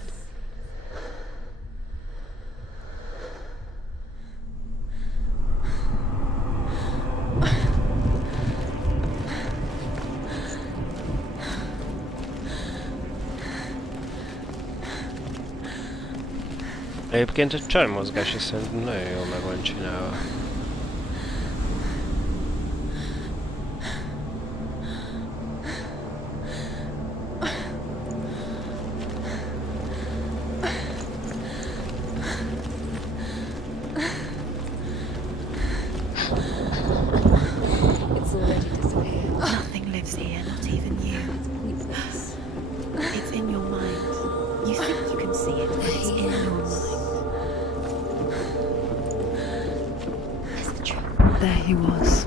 Egyébként a csajmozgás is szerintem nagyon jól meg van csinálva. It's already disappeared. Nothing lives here, not even you. It's in your mind. You think you can see it, but it's in your mind. There he was.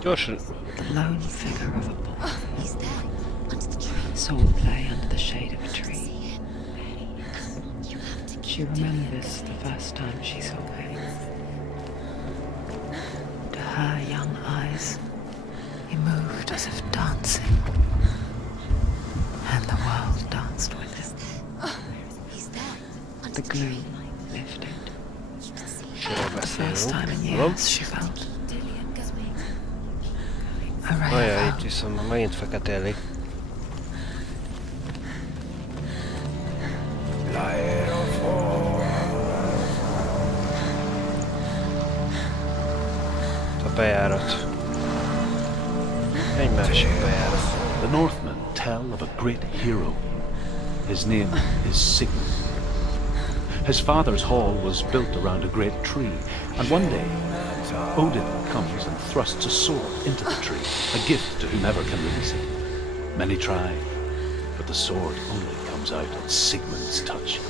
Gyorsan. The lone figure of a boy. He's there, under the tree. Saw him play under the shade of a tree. She remembers the first time she saw him. To her young eyes, he moved as if dancing. And the world danced with him. The gloom lifted. The first time in years she felt a ray of Olyan, hope. itt viszont megint feketélik. A bejárat. Egy másik bejárat. The Northmen tell of a great hero. His name is Sigmund. His father's hall was built around a great tree, and one day Odin comes and thrusts a sword into the tree, a gift to whomever can release it. Many try, but the sword only comes out at Sigmund's touch.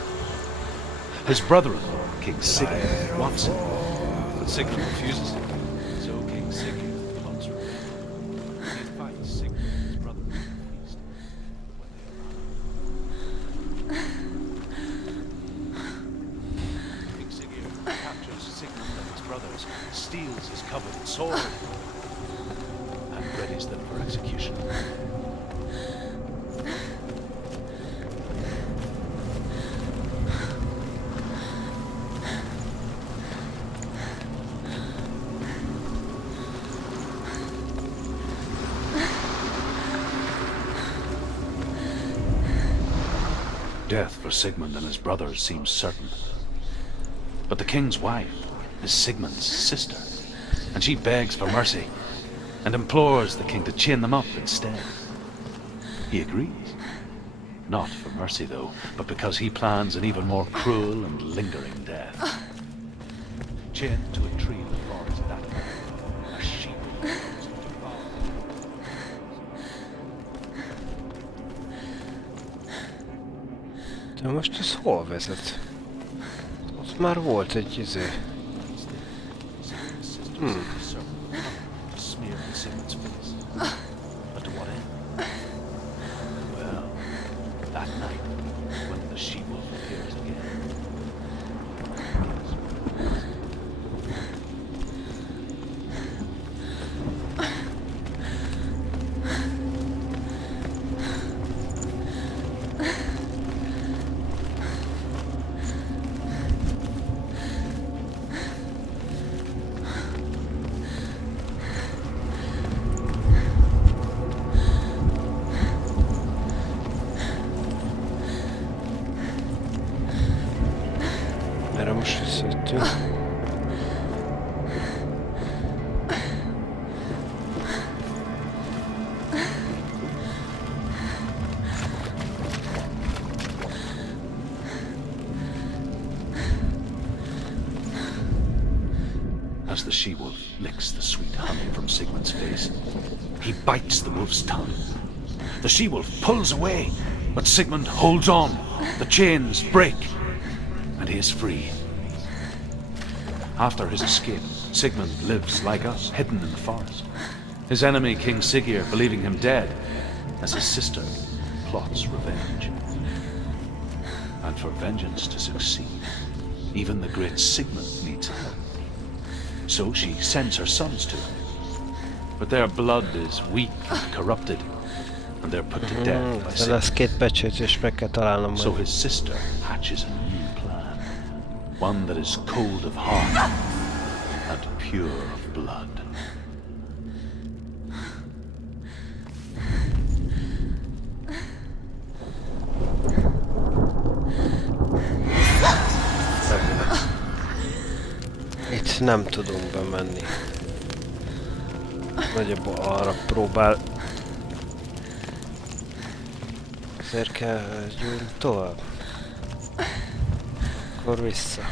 His brother-in-law, King Sigurd, wants it, but Sigmund refuses it. So King Sigurd plots revenge. He invites Sigmund and his brother to a feast. When they arrive, King Sigurd captures Sigmund and his brothers, steals his coveted sword, and readies them for execution. Death for Sigmund and his brothers seems certain. But the king's wife is Sigmund's sister, and she begs for mercy and implores the king to chain them up instead. He agrees. Not for mercy, though, but because he plans an even more cruel and lingering death. Chained to a tree in the forest that night, a sheep goes into power. De most ez hol vezet? Ott már volt egy izé. Smear in Sigmund's face. But to what end? Well, that night, when the she-wolf appears again. Erre most visszajöttünk. As the she-wolf licks the sweet honey from Sigmund's face, he bites the wolf's tongue. The she-wolf pulls away, but Sigmund holds on. The chains break. and he is free. After his escape, Sigmund lives like us, hidden in the forest. His enemy, King Siggeir, believing him dead, as his sister plots revenge. And for vengeance to succeed, even the great Sigmund needs help. So she sends her sons to him. But their blood is weak and corrupted, and they're put to death by Ez lesz két Sigmund. becsőt, és meg kell találnom So majd. his sister hatches a new plan. One that is cold of heart and pure of blood. Itt nem tudunk bemenni. Nagyjából arra próbál. Ezért kell gyújni tovább. Akkor vissza.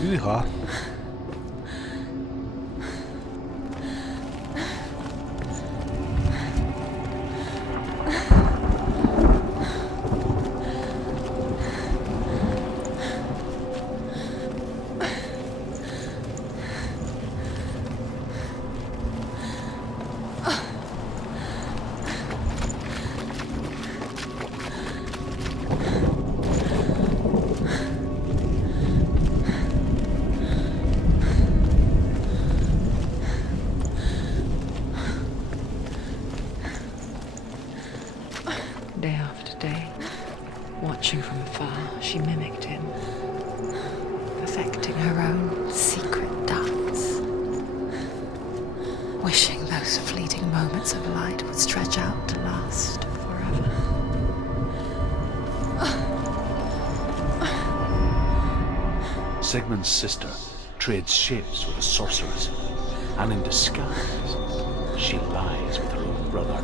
Hűha! Day after day, watching from afar, she mimicked him, perfecting her own secret dance, wishing those fleeting moments of light would stretch out to last forever. Sigmund's sister trades shapes with a sorceress, and in disguise, she lies with her own brother.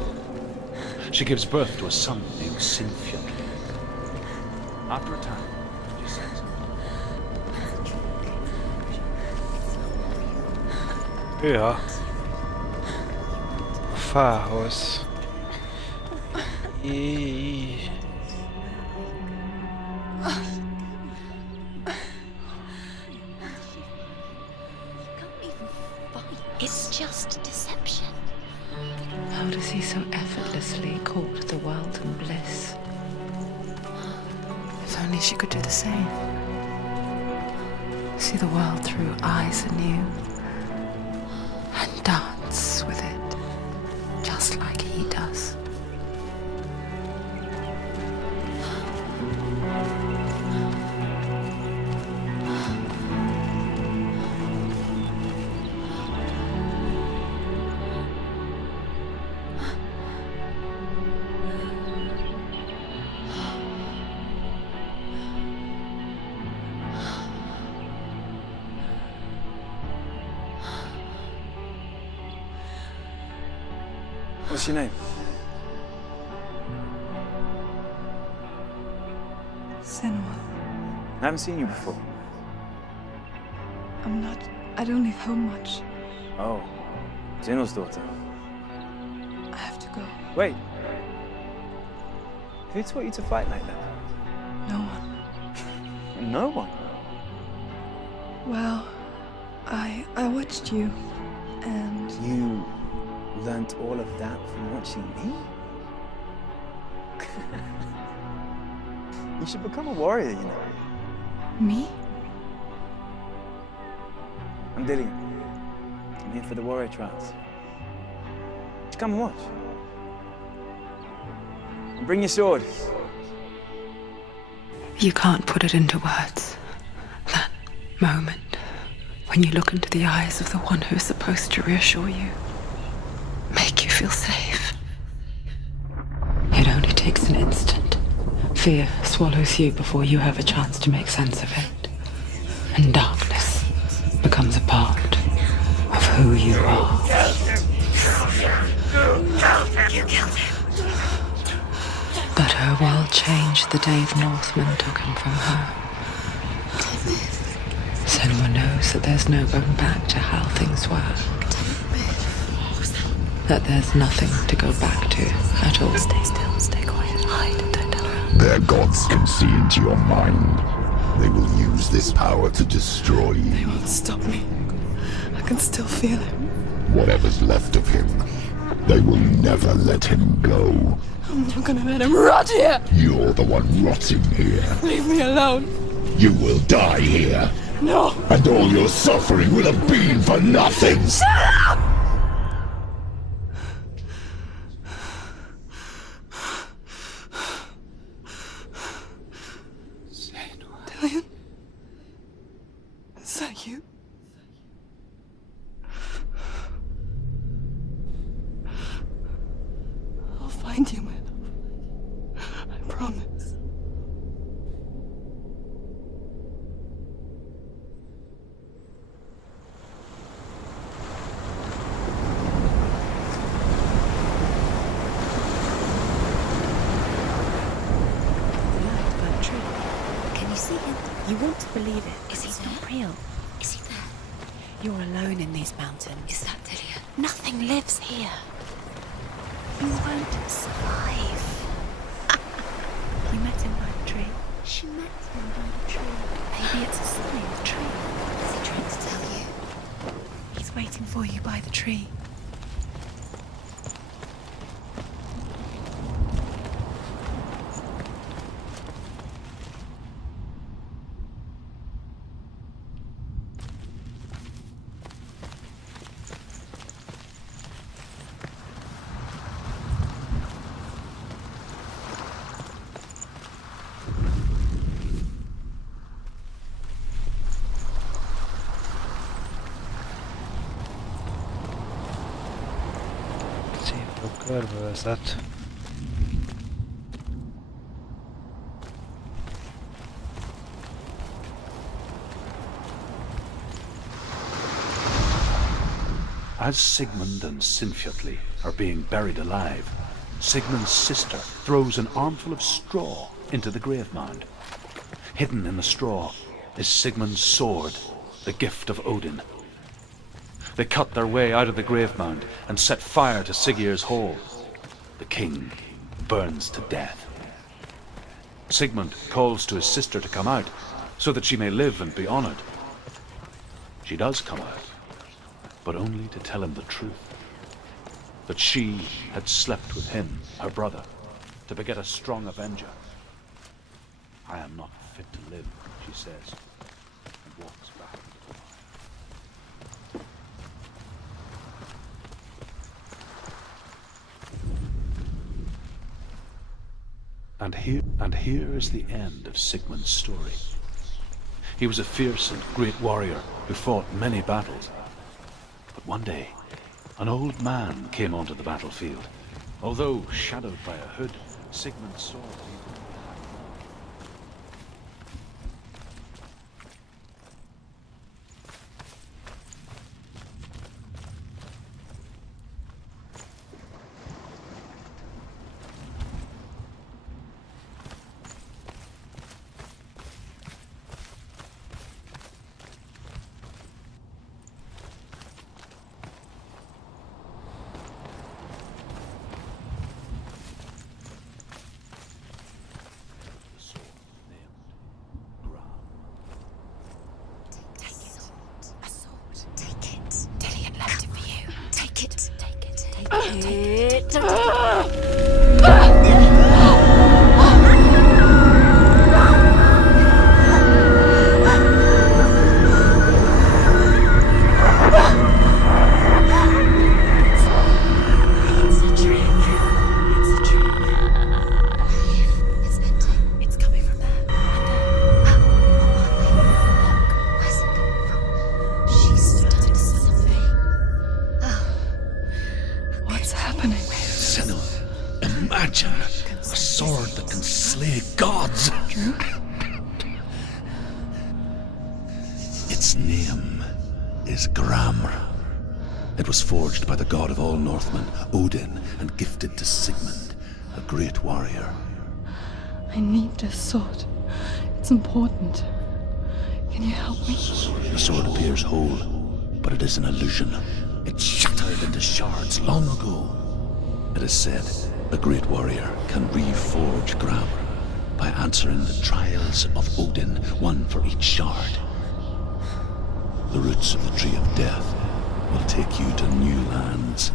She gives birth to a son named Sinfjotli. After a time, she sends him. Hűha! A fához. It's just deception. How does he so effortlessly court the world and bliss? If only she could do the same. See the world through eyes anew and dance with it, just like he does. What's your name? Senua, I haven't seen you before. I don't leave home much. Oh, Zeno's daughter. I have to go. Wait. Who taught you to fight like that? No one. No one. Well, I watched you, and You learnt all of that from watching me? You should become a warrior, you know. me? I'm Dillian. I'm here for the warrior trials. Just come and watch. And bring your sword. You can't put it into words. That moment when you look into the eyes of the one who is supposed to reassure you, make you feel safe. It only takes an instant. Fear swallows you before you have a chance to make sense of it. And darkness becomes a part of who you are. You killed him. But her world changed the day the Northmen took him from her. Senua knows that there's no going back to how things were. That there's nothing to go back to at all. Stay still, stay quiet, hide, don't tell her. Their gods can see into your mind. They will use this power to destroy you. They won't stop me. I can still feel him. Whatever's left of him, they will never let him go. I'm not gonna let him rot here. You're the one rotting here. Leave me alone. You will die here. No. And all your suffering will have been for nothing. Shut up! Dillion? Is that you? I'll find you, my love. I promise. You want to believe it. Is he It's there? not real. Is he there? You're alone in these mountains. Is that Dillion? Nothing lives here. You won't survive. You met him by the tree. She met him by the tree. Maybe it's a sign, the tree. What's he trying to tell you? He's waiting for you by the tree. Körbevezet. As Sigmund and Sinfjotli are being buried alive, Sigmund's sister throws an armful of straw into the grave mound. Hidden in the straw is Sigmund's sword, the gift of Odin. They cut their way out of the grave mound and set fire to Siggeir's hall. The king burns to death. Sigmund calls to his sister to come out so that she may live and be honored. She does come out, but only to tell him the truth. That she had slept with him, her brother, to beget a strong avenger. I am not fit to live, she says, and walks back. And here is the end of Sigmund's story. He was a fierce and great warrior who fought many battles. But one day, an old man came onto the battlefield. Although shadowed by a hood, Sigmund saw that he would It was forged by the god of all Northmen, Odin, and gifted to Sigmund, a great warrior. I need this sword. It's important. Can you help me? The sword appears whole, but it is an illusion. It shattered into shards long ago. It is said a great warrior can reforge grammar by answering the trials of Odin, one for each shard. The roots of the tree of death will take you to new lands,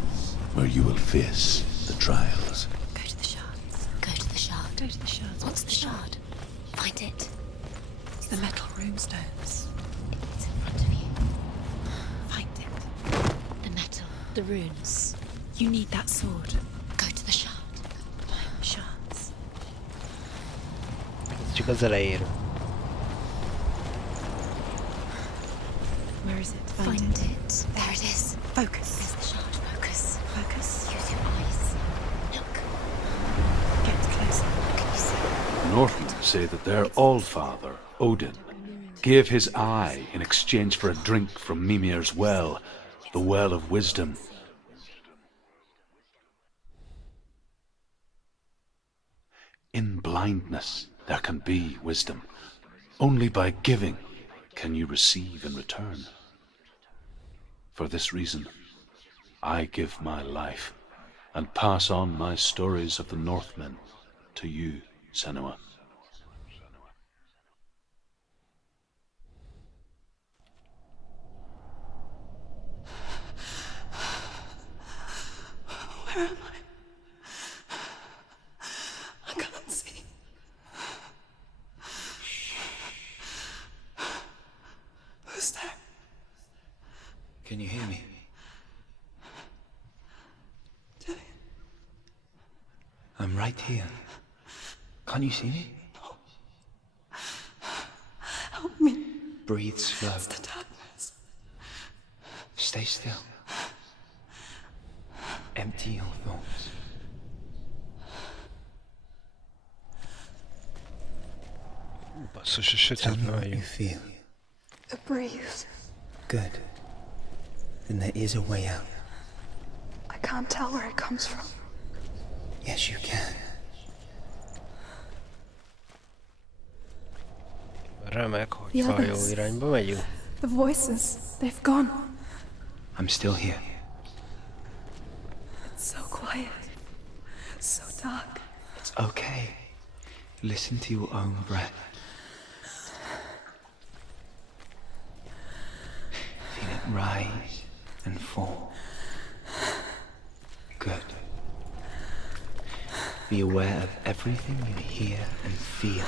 where you will face the trials. Go to the shards. Go to the shard. Go to the shards. What's the shard? Find it. It's the metal runestones. It's in front of you. Find it. The metal. The runes. You need that sword. Go to the shard. Find the shards. Csak az elejéről. Where is it? Find it. There it is. Focus. There's the shard. Focus. Focus. Use your eyes. Look. Get closer. Can you see? Northmen say that their allfather, Odin, gave his eye in exchange for a drink from Mimir's well, the well of wisdom. In blindness, there can be wisdom. Only by giving can you receive in return. For this reason, I give my life and pass on my stories of the Northmen to you, Senua. Where am I? I can't see. Who's there? Can you hear me? I'm right here. Can't you see me? Help me. Breathe slow. It's the darkness. Stay still. Empty your thoughts. Basszus, a Tell sötét me what you nagyon. feel. The breeze. Good. Then there is a way out. I can't tell where it comes from. Yes, you can. Remek, hogy The a jó others. irányba megyünk. The voices, they've gone. I'm still here. It's so quiet. So dark. It's okay. Listen to your own breath. Feel it rise and fall. Good. Be aware of everything you hear and feel.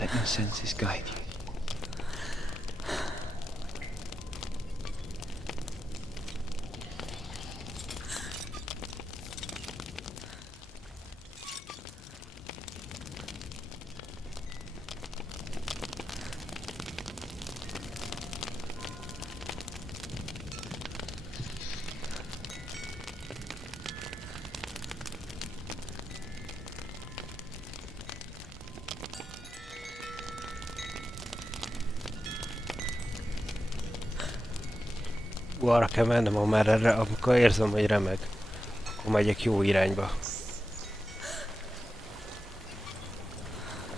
Let your senses guide you. Arra kell mennem, amikor érzem, hogy remeg. Akkor megyek jó irányba.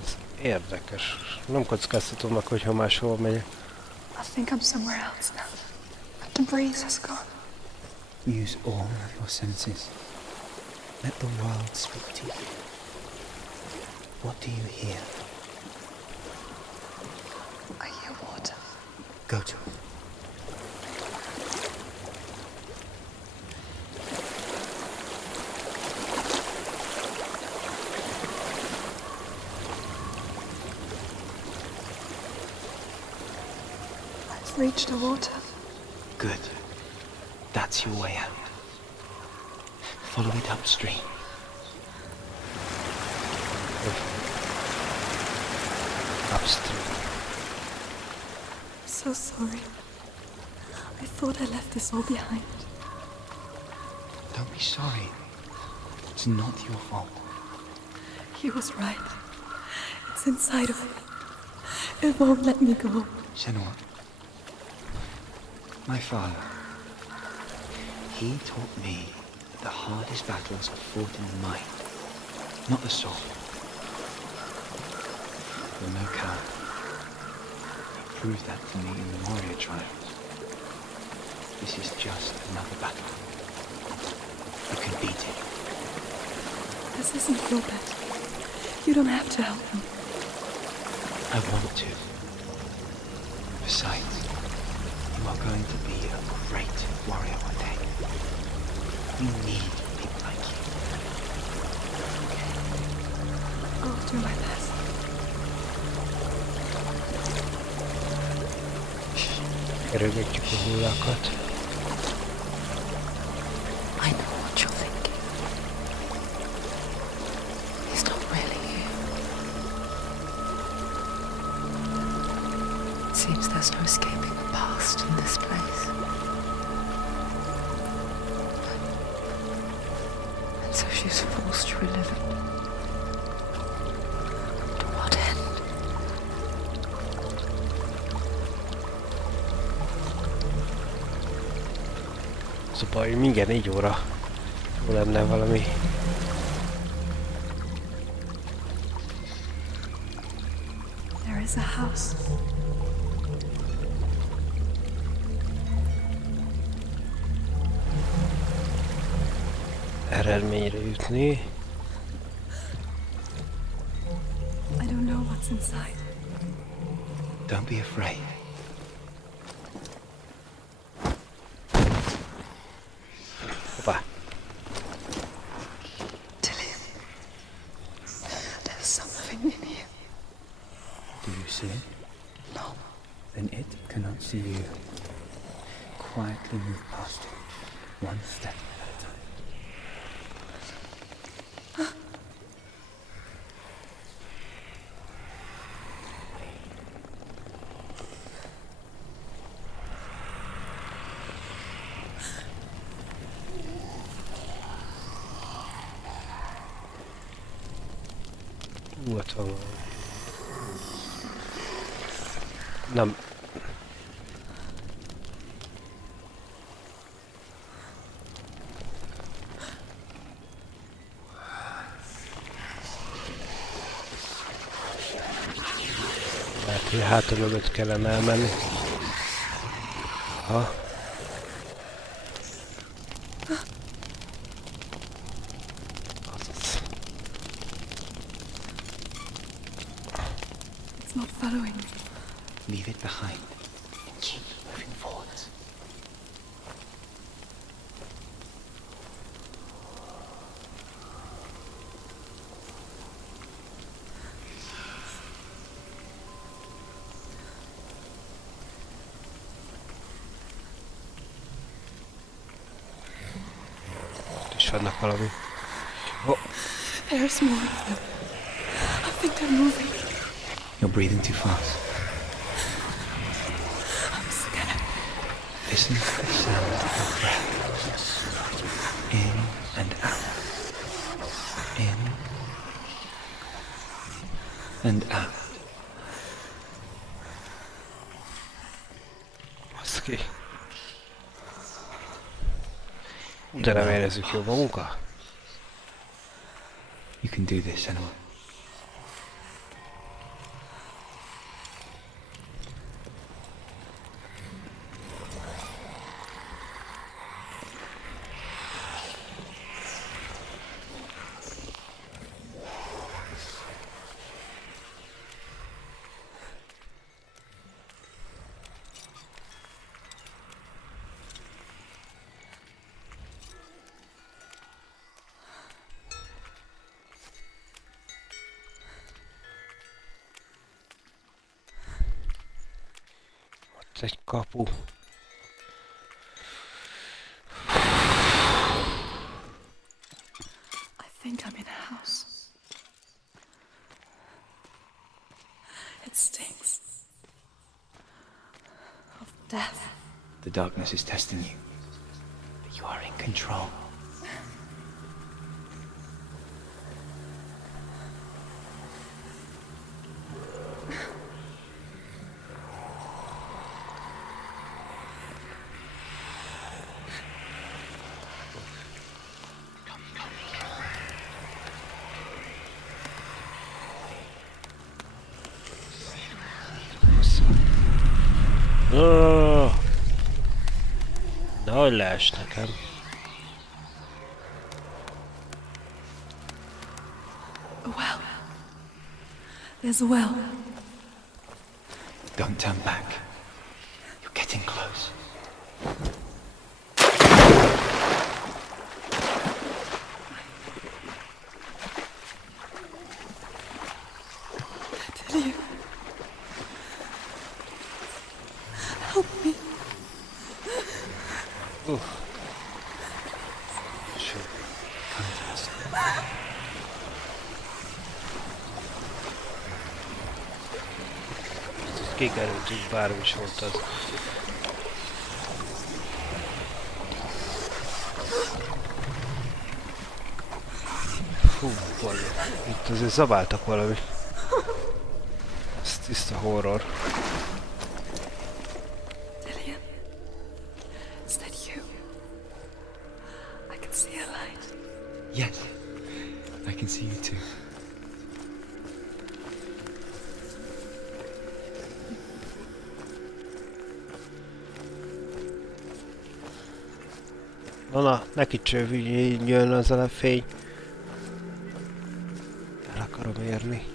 Ez érdekes. Nem kockáztatom meg, hogyha máshol megyek. I think I'm somewhere else now. But the breeze has gone. Use all of your senses. Let the world speak to you. What do you hear? I hear water. Go to it. I've reached the water. Good. That's your way out. Follow it upstream. Upstream. So sorry. I thought I left this all behind. Don't be sorry. It's not your fault. He was right. It's inside of me. It won't let me go. Senua. My father, he taught me that the hardest battles are fought in the mind, not the soul. You're no coward. You proved that to me in the warrior trials. This is just another battle. You can beat it. This isn't your battle. You don't have to help him. I want to. Besides, you are going to be a great warrior one day. We need people like you. I'll do my best. Kerülgetjük a hullákat. I know what you're thinking. He's not really here. It seems there's no escaping the past in this place. And so she's forced to relive it. To what end? Az a baj, hogy mindjárt 4 óra. Jó lenne valami. There is a house. Eredményre jutni. I don't know what's inside. Don't be afraid. Hoppá. Tilly, there's something in here. Do you see it? No. Then it cannot see you. Quietly move past it, one step at a time. Ott van valami. Nem. Lehet, hogy hátra mögött kellene elmenni. Ha. Azaz. It's not following me. Leave it behind and keep moving forwards. És vannak valami. Oh. There's more of them. I think they're moving. You're breathing too fast. I'm scared. Listen to the sound of your breath. In and out. In and out. Baszki. De nem érezzük jól magunkat? You can do this, Senua. Egy kapu. I think I'm in a house. It stinks. Of death. The darkness is testing you, but you are in control. Nehogy lees nekem. A well. There's a well. Don't turn back. You're getting close. Did you? Help me. Sure. Kikerült, így bármi is volt az. Fú, valami. Itt azért zabáltak valami. Ez tiszta horror. Dillian, is that you? I can see a light. Yes, I can see you too. Na, neki csövüljön azzal a fény. El akarom érni.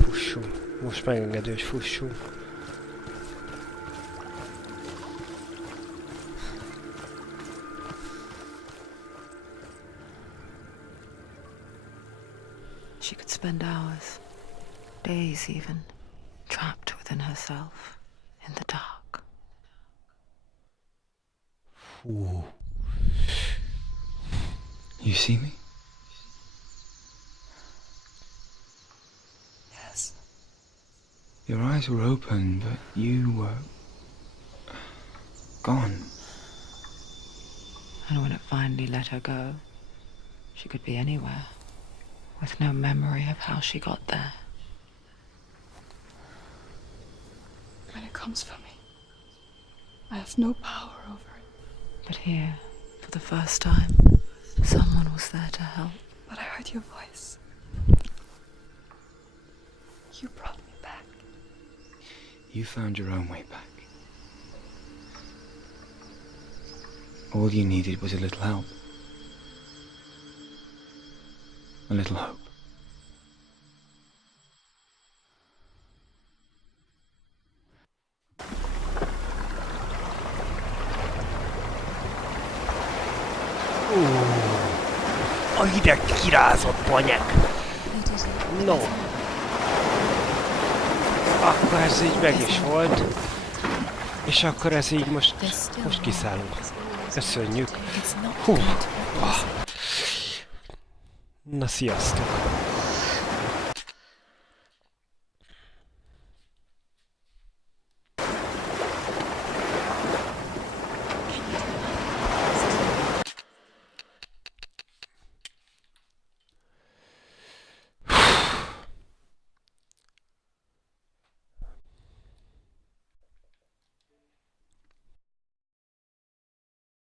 Fussunk. Most megengedő, hogy fussunk. She could spend hours, days even, trapped within herself, in the dark. Ooh. You see me? Yes. Your eyes were open, but you were gone. And when it finally let her go, she could be anywhere, with no memory of how she got there. When it comes for me, I have no power over it. But here, for the first time, someone was there to help. But I heard your voice. You brought me back. You found your own way back. All you needed was a little help. A little hope. A hideg kirázott banyek. No. Akkor ez így meg is volt. És akkor ez így most kiszállunk. Köszönjük. Hú. Na, sziasztok.